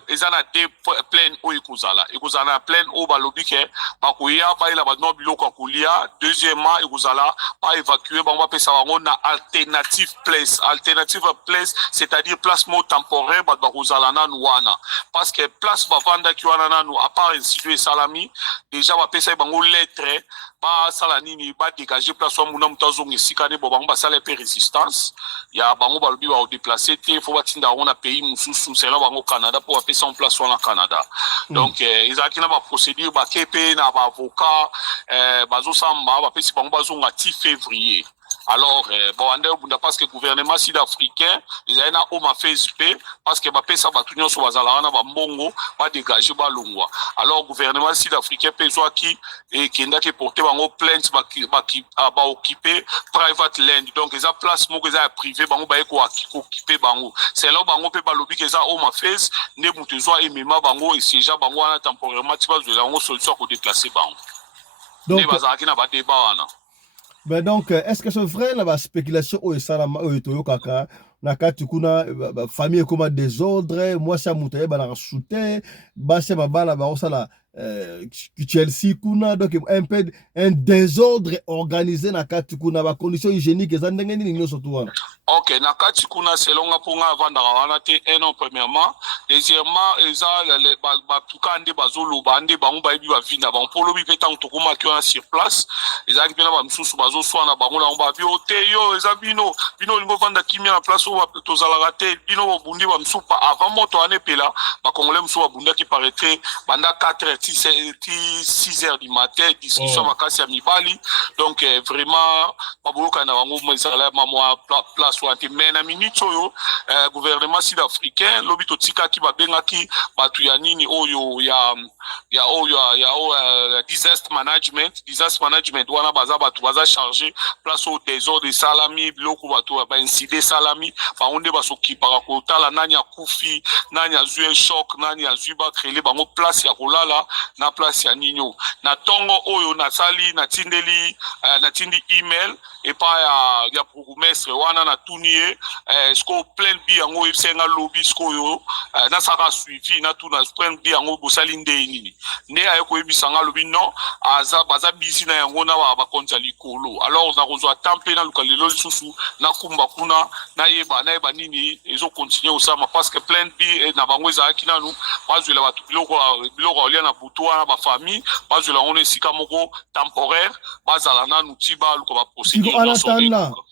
ezana de plaine o ikozala plaine o balobi ke bakoya ba ila ba no biloko kolia deuxièmement ikozala pas évacuer ba pesa bango na alternative place c'est-à-dire place mo temporaire ba kozala na wana parce que place ba vanda ki wana nanu à part institut salami déjà ba pesa bango lettre ba sala nini ba dégager place wa muna mutazonga sikane bo bango ba sala pe résistance ya bango ba lobi ba déplacer te faut batinda on a pays mususu c'est là bango Canada pour appeler ça en place en Canada. Donc ils a qui na ba procédure ba KP na ba avocat bazo samba ba pesi bango bazonga 10 février. Alors bon parce que le gouvernement sud-africain ils a na oma FSP parce que ba pesa ba tunyo so bazala na ba mbongo ba dégager ba longwa. Alors gouvernement sud-africain peso qui et qui ndaki porter bango plainte ba occuper private land. Donc ils a place mo que ça privé bango ba ko occuper bango. C'est là bango pe ba lobby que ça oma fes ne mutezo emema bango et siège bango na temporairement tu vas de la solution pour déplacer bango. Donc bazala ki na ba débat wana. Ben donc, est-ce que c'est vrai la spéculation au salama au toyo kaka na kati kuna famille comme désordre moi ça mutaye bana shooter base babala ba osala Chelsea kuna donc un désordre organisé na kati kuna ba conditions hygiéniques za ndenge nini nyo surtout wana. OK, na kati kuna selonga ponga vanda wana te non premièrement, deuxièmement eza ba tukande bazolo bande bango ba yebi ba vinda ba polo bi peta ntokoma ki wana sur place eza ki pena ba msusu bazo swana bango na ba bi oteyo eza bino lingo vanda kimia na place o tozala te bino bobundi ba msupa avant moto ane pela ba congolais msupa bunda ki paraîtrait banda 6 heures du matin discussion makasi ya mibali donc vraiment baboloka na bango mzala mamwa place mais na minute oyo gouvernement sud-africain lobi totika ki babenga ki batu ya nini oyo ya disaster management wana baza batu baza chargé place au désordre de salami biloko batu ba incident salami ba onde basokipa ko tala nani akufi nani azue choc nani azuba créer bango place ya kolala na place ya ninyo na tongo oyo na sali na tindeli na tindi email et pas ya bourgmestre wana na tunier sko plein bi yango esenga lobby sko yo na saka suivi na tuna plein bi yango bosali nini ne ayeko ebisanga lobby non aza baza bisi na yango na ba konza likolo alors na kozwa temple na lukalelo lisusu na kumba kuna na yeba nini ezo continuer osama parce que plein bi na bango ezaki nanu bazwela batu biloko olia na butu wana ba famille bazwela on esika moko temporaire bazala nanu tiba luko ba procédure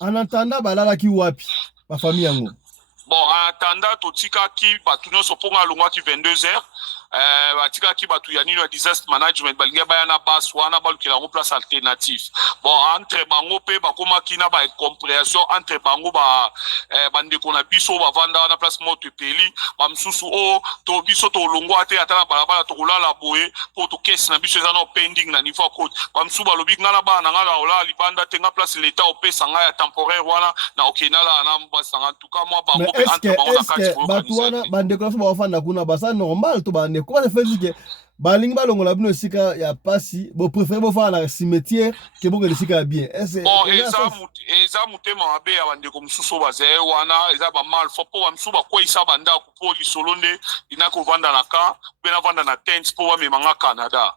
en attendant balala ki wapi ba famille yango bon en attendant totika ki batu nyonso ponga longwa ki 22h batika ki batu ya nino disaster management balinga baya na bas wana balukela ngo place alternative bon entre bango pe bakoma kina ba compréhension entre bango ba bandeko na biso bavanda na place moto peli ba msusu o to biso to longwa te atana balabala to kulala boye po to case na biso ezana pending na niveau code ba msusu balobi ngala bana ngala ola libanda tenga place l'état opesa nga ya temporaire wana na okenala na mbasanga tuka moi bango pe entre bango na kati batu wana bandeko na bavanda kuna basa normal to ba comment ça fait que baling balongo la bino sika ya pasi bo préférer bo faire la cimetière que bo que sika bien bon eza mutema mabe ya bandeko mususu bazaye wana eza ba mal faut po bamsusu bakweyisa banda ko lisolo nde inako vanda na ka pe na vanda na tent po ba memanga Canada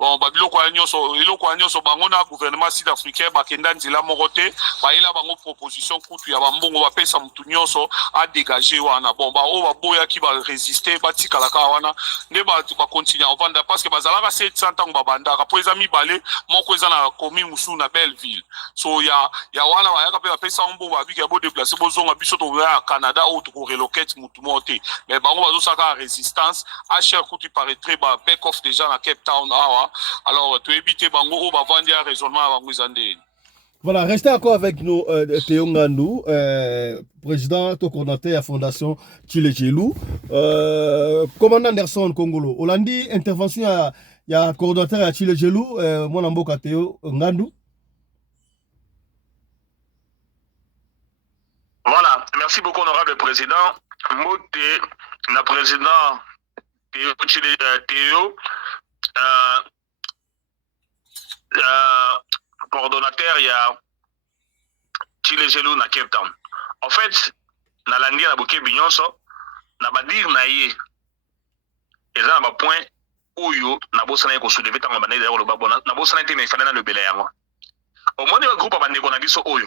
bon babiloko ya nyonso bango na gouvernement sud-africain bakenda nzela moko te bayela bango proposition kutu ya bambongo bapesa mutu nyonso adégage wana bon baoyo baboyaki baresiste batikalaka wana nde bakontinue kovanda parce que bazalaka 700 ntango babandaka mpo eza mibale moko eza na komi mosusu na Belleville so ya wana bayaka mpe bapesa mbongo babiki ya bodeplace bozonga biso toya ya Canada oyo tokorelocate mutu moko te mais bango bazosaka résistance acher kutu paraîtrait ba back off déjà na Cape Town awa. Alors, tu évites bango ou bavandi un raisonnement avant vous en. Voilà, restez encore avec nous, Théo Ngandou, président coordonnateur de la Fondation Chile Chelou. Commandant Anderson Congolo, Hollandi, intervention il y a coordonnateur à Chile Chelou, mon amboka Théo Ngandou. Voilà, merci beaucoup, honorable président. Mote, le président Théo Chile Théo. Coordonnateur il y a Chile Gelou na Cape Town. En fait, na landi na boke binyonso na badir na ye eza na ba point oyo na bosana ko soulever tango bana d'ailleurs le babona na bosana te na ifana na le bele yango. Au moins le groupe bandeko na biso oyo.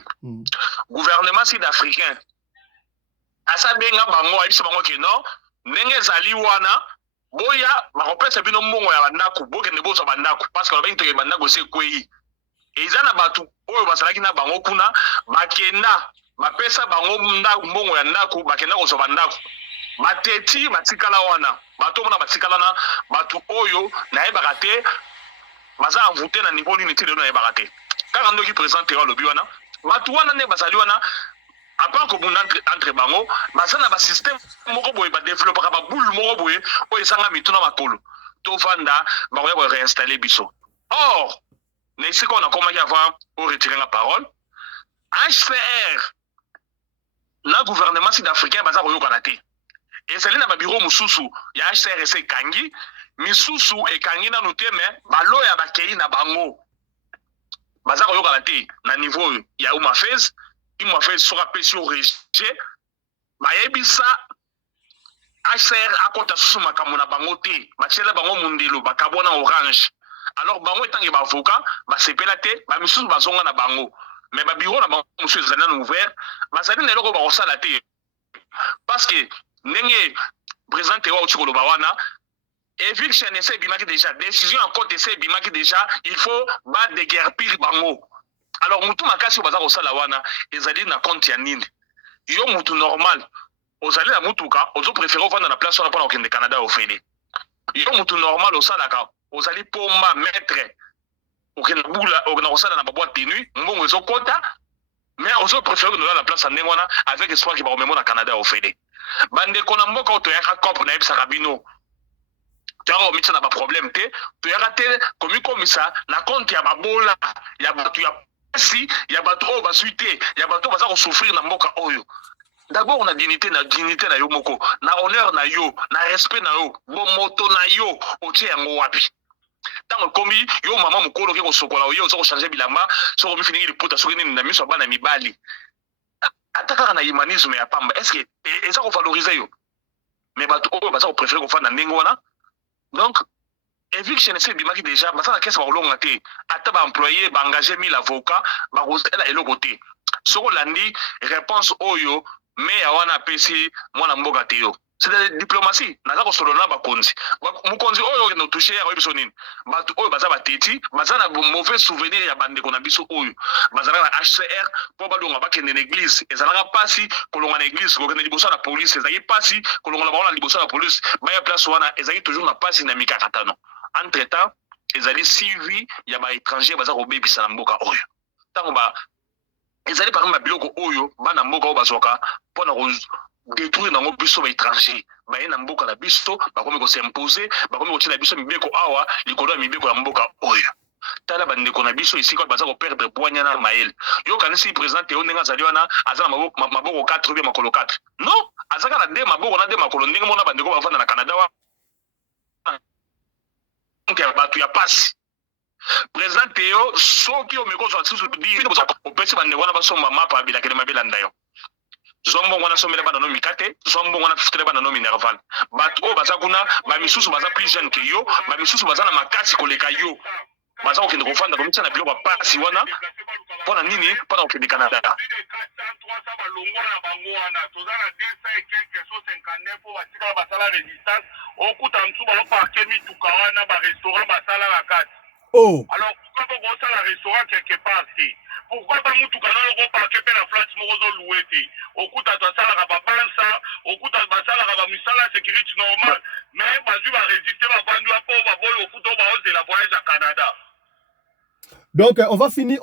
Gouvernement sud-africain asa benga bango abiso bango ke non ndenge zali wana boya bakopesa bino mbongo ya bandako bokende boso bandako parce que babengi to bandako se kwei eza na batu oyo basalaki na bango kuna bakenda bapesa bango mbongo ya ndako bakenda koso bandako bateti batikala wana bato mona batikala na batu oyo nayebaka te baza envoûté na niveau nini te lelo nayebaka te kaka ndoki présenté wa lobi wana batu wana nde bazali wana apart que bon entre bango bazana ba système moko boye ba développer ba boule moko boye o esanga mituna makolo to vanda ba ko réinstaller biso or ne ici qu'on a commencé avant pour retirer la parole HCR la gouvernement sud-africain baza ko yokana te et c'est là ba bureau mususu ya HCR c'est kangi misusu e kangi na noté mais balo ya bakei na bango baza ko yokana te na niveau ya uma phase il m'a fait sur appétit au rejet mayebisa HCR akota suma kamona bango te bachela bango mundelo bakabona orange alors bango etangi ba avocat ba sepela te ba misusu bazonga na bango mais ba bureau na bango monsieur zana ouvert bazali na loko ba osala te parce que ndenge président wa uchikolo bawana eviction essaie bimaki déjà décision en compte essaie bimaki déjà il faut ba déguerpir bango. Alors mutu makasi baza kosala wana ezali na compte ya nini yo mutu normal ozali na mutuka ozo préférer vendre na place wana pour okende Canada ofele yo mutu normal osalaka ozali pomba maître okende bula okende kosala na babwa tenue mbongo ezo kota mais ozo préférer na la place ndenge wana avec espoir ki ba omemo na Canada ofele bande kona mboka oto yaka cop na ebisa kabino taro mitsa na ba problème te to yaka te komi komisa na compte ya babola ya batu ya si ya bato oyo basuite ya bato baza ko souffrir na mboka oyo d'abord on a dignité na yo moko na honneur na yo na respect na yo bon moto na yo otie yango wapi tango komi yo mama mukolo ke ko sokola yo zo ko changer bilamba so ko mifini li puta so nini na miso bana mibali ataka na humanisme ya pamba est-ce que eza ko valoriser yo mais bato oyo baza ko préférer ko fana ndenge wana donc eviction c'est bimaki déjà basa na kese ba kolonga te ata ba employé ba engager 1000 avocats ba kozela eloko te soko landi réponse oyo mais ya wana pesi mwana mboka te yo c'est de la diplomatie naza ko solo na ba konzi mukonzi oyo no toucher ya biso nini batu oyo baza bateti baza na mauvais souvenir ya bande kona biso oyo baza na HCR po balonga bakende na église ezalaka pasi kolonga na église ko kende liboso na police ezaki pasi kolonga na ba liboso na police ba ya place wana ezaki toujours na pasi na mikakatano. Entre-temps, ils allaient suivi, il y a des étrangers, ils ont bébé ça mboka oyo. Tant ils allaient par exemple biloko oyo, bana mboka o bazoka, pour na détruire na biso ba étrangers. Ba na mboka na biso, ba komi ko s'imposer, ba komi ko tina biso mibeko awa, likolo ya mibeko ya mboka oyo. Tala bandeko na biso ici ko baza ko perdre poignard na mael. Yo kanisi président Théo Nenga zali wana, aza na maboko 4 ou bien makolo 4. Non, azaka na de maboko na de makolo ndenge mona bandeko ba vanda na Canada wa. Ya batu ya pasi président Théo soki o meko so tsusu di o pesi bande wana basomba mapa bila kele mabela ndayo zombo ngwana somela bana no mikate zombo ngwana fitele bana no minerval bato baza kuna ba misusu baza plus jeune que yo ba misusu baza na makasi koleka yo baza kokende kofanda komisa na biloko bapasi wana mpona nini mpona kokende Canada Oh. Alors pourquoi pas ça la restaurant quelque part pourquoi pas mutu kana loko parquer pe la place moko louer te okuta to sala ka babansa okuta basala ka ba misala sécurité normal mais bazu ba résister ba bandu apo ba boyo okuto ba ose la voyage à Canada. Donc on va finir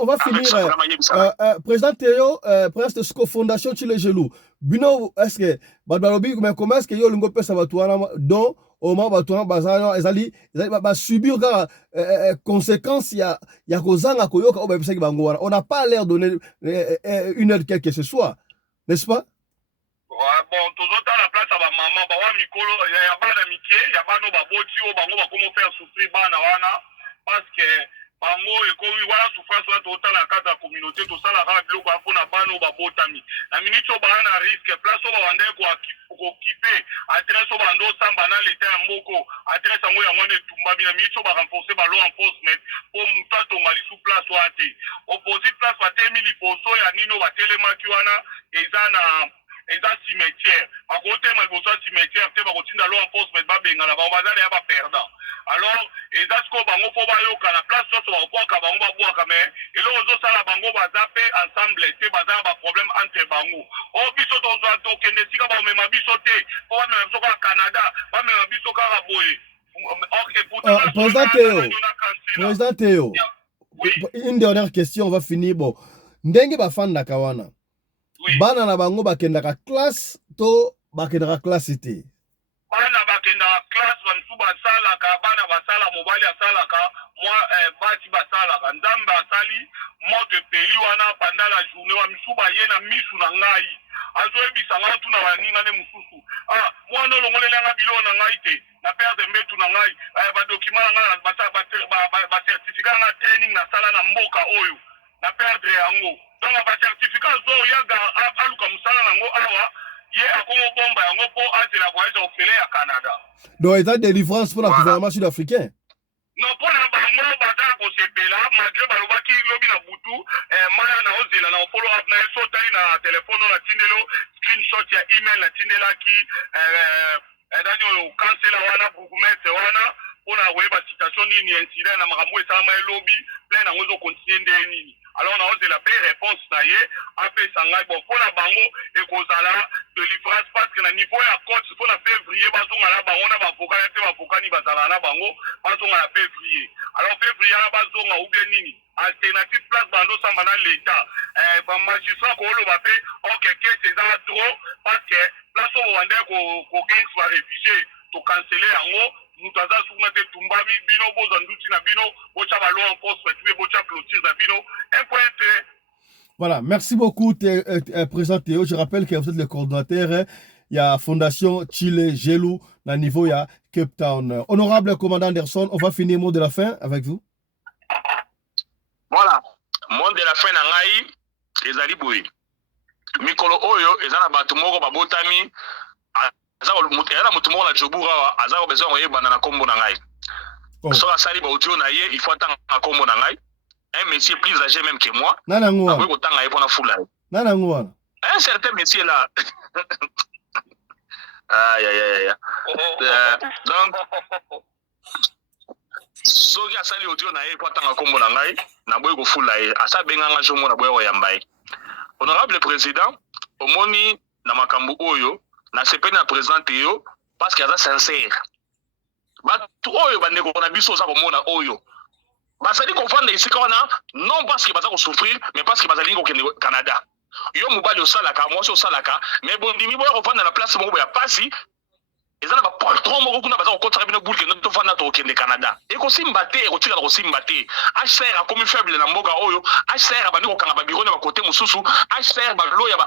président Théo président de fondation Chile Gelou bino est-ce que badalobi mais comment est-ce que yo lingo pesa batuana donc au moment batuana bazana ezali ba subir ga conséquences ya kozanga koyoka oba pesa ki bango wana on n'a pas l'air donner une heure quelque ce soit n'est-ce pas? Bon tozota la place ba maman ba wa mikolo ya bana mikie ya bano ba boti o bango ba komo faire souffrir bana wana parce que bango ekomi wala souffrance wana totala kata communauté tosala kaka biloko afona bano babotami na minute oyo baa na risque place oyo babandaki kokipe adresse oyo bando osamba na leta ya mboko adresse yango yango wana etumbami na minute oyo barenforce ba law enforcement mpo motu atonga lisu place wana te opposite place batemi liboso ya nini oyo batelemaki wana eza cimetière bakotema liboso ya cimetière te bakotinda law enforcement babengana bango bazala ya baperdant alors eza sikoyo bango mpo bayoka na place nyonso bakobwaka bango babwaka me eloko ozosala bango baza mpe ensemble te baza na baproblème entre bango oyo biso tokende esika bamema biso te mpo bamema biso kaka Canada bamema biso kaka boye. Président Théo, une dernière question, on va finir. Bon, ndenge bafandaka wana bana na bango bakendaka classe to bakendaka classe te? Bana bakendaka classe bamisu basalaka bana basala mobali asalaka mwa basi basalaka nzambe asali moto epeli wana panda la journée wa misu baye na misu na ngai azoyebisa ngai tuna baningane mosusu mwana olongolelanga biloko na ngai te na perde mbetu na ngai badokima na ngai bacertificat na training nasala na mboka oyo na perdre yango donc bacertificat zo yaga aluka mosala nango awa ye akomo bomba yango mpo azela voyage ofele ya Canada. Donc eza délivrance pour le gouvernement sud-africain? Non, pour le bango baza kosepela malgré balobaki lobi na butu maya na ozela na follow up na esotali na telefone na tindelo screenshot ya email na tindelaki dani oyo kansela wana bourgmestre wana mpona koyeba citation nini incident na makambo esalama elobi plein yango ezokontinue nde nini alors na ozela mpe réponse na ye apesa ngai bon mpona bango ekozala délivrance parce que na niveau ya cote mpona février bazonga na bango na bavoka te bavokani bazala na bango bazonga na février alors février ana bazonga oubien nini alternative place bando samba na l'état bamagistrat kooloba mpe okekese eza trop parce que place oyo bande kogensi baréfugie tokancele yango mutu aza sukuna te tumbami bino boza nduti na bino bocha balo enforcement pe bocha clôture na bino un point te. Voilà, merci beaucoup président Théo. Je rappelle que vous êtes le coordonnateur il y a Fondation Chile Gelou na niveau ya Cape Town. Honorable commandant Anderson, on va finir mot de la fin avec vous. Voilà, mot de la fin na ngai ezali boye. Mikolo oyo ezana bato moko babotami azala mutu moko na jobura azala besoin koyebana na kombo na ngai. So asali ba audio na ye il faut attendre na kombo na ngai. Un monsieur plus âgé même que moi. Nana ngwa. Après autant na yepona fula. Nana ngwa. Un certain monsieur là. Aïe. Donc soki asali audio na ye po atanga kombo na ngai na boye ko fula ye asa benganga jomo na boye oyamba ye. Honorable président, omoni na makambo oyo na sepeni na président Théo parce qu'il est sincère. Bato oyo bandeko na biso za komona oyo. Basali confondre ici quand non parce que baza ko souffrir mais parce que bazali ko Canada. Yo mobali osalaka moi so osalaka mais bon dimi boya ko fanda na place moko ya pasi. Ezana ba patron moko kuna baza ko kontra bino boule que notre fanda to kende Canada. E ko simba te ko tika ko simba te. HCR a comme faible na mboka oyo. HCR abandi ko kanga ba bureau na ba côté mususu. HCR ba loya ba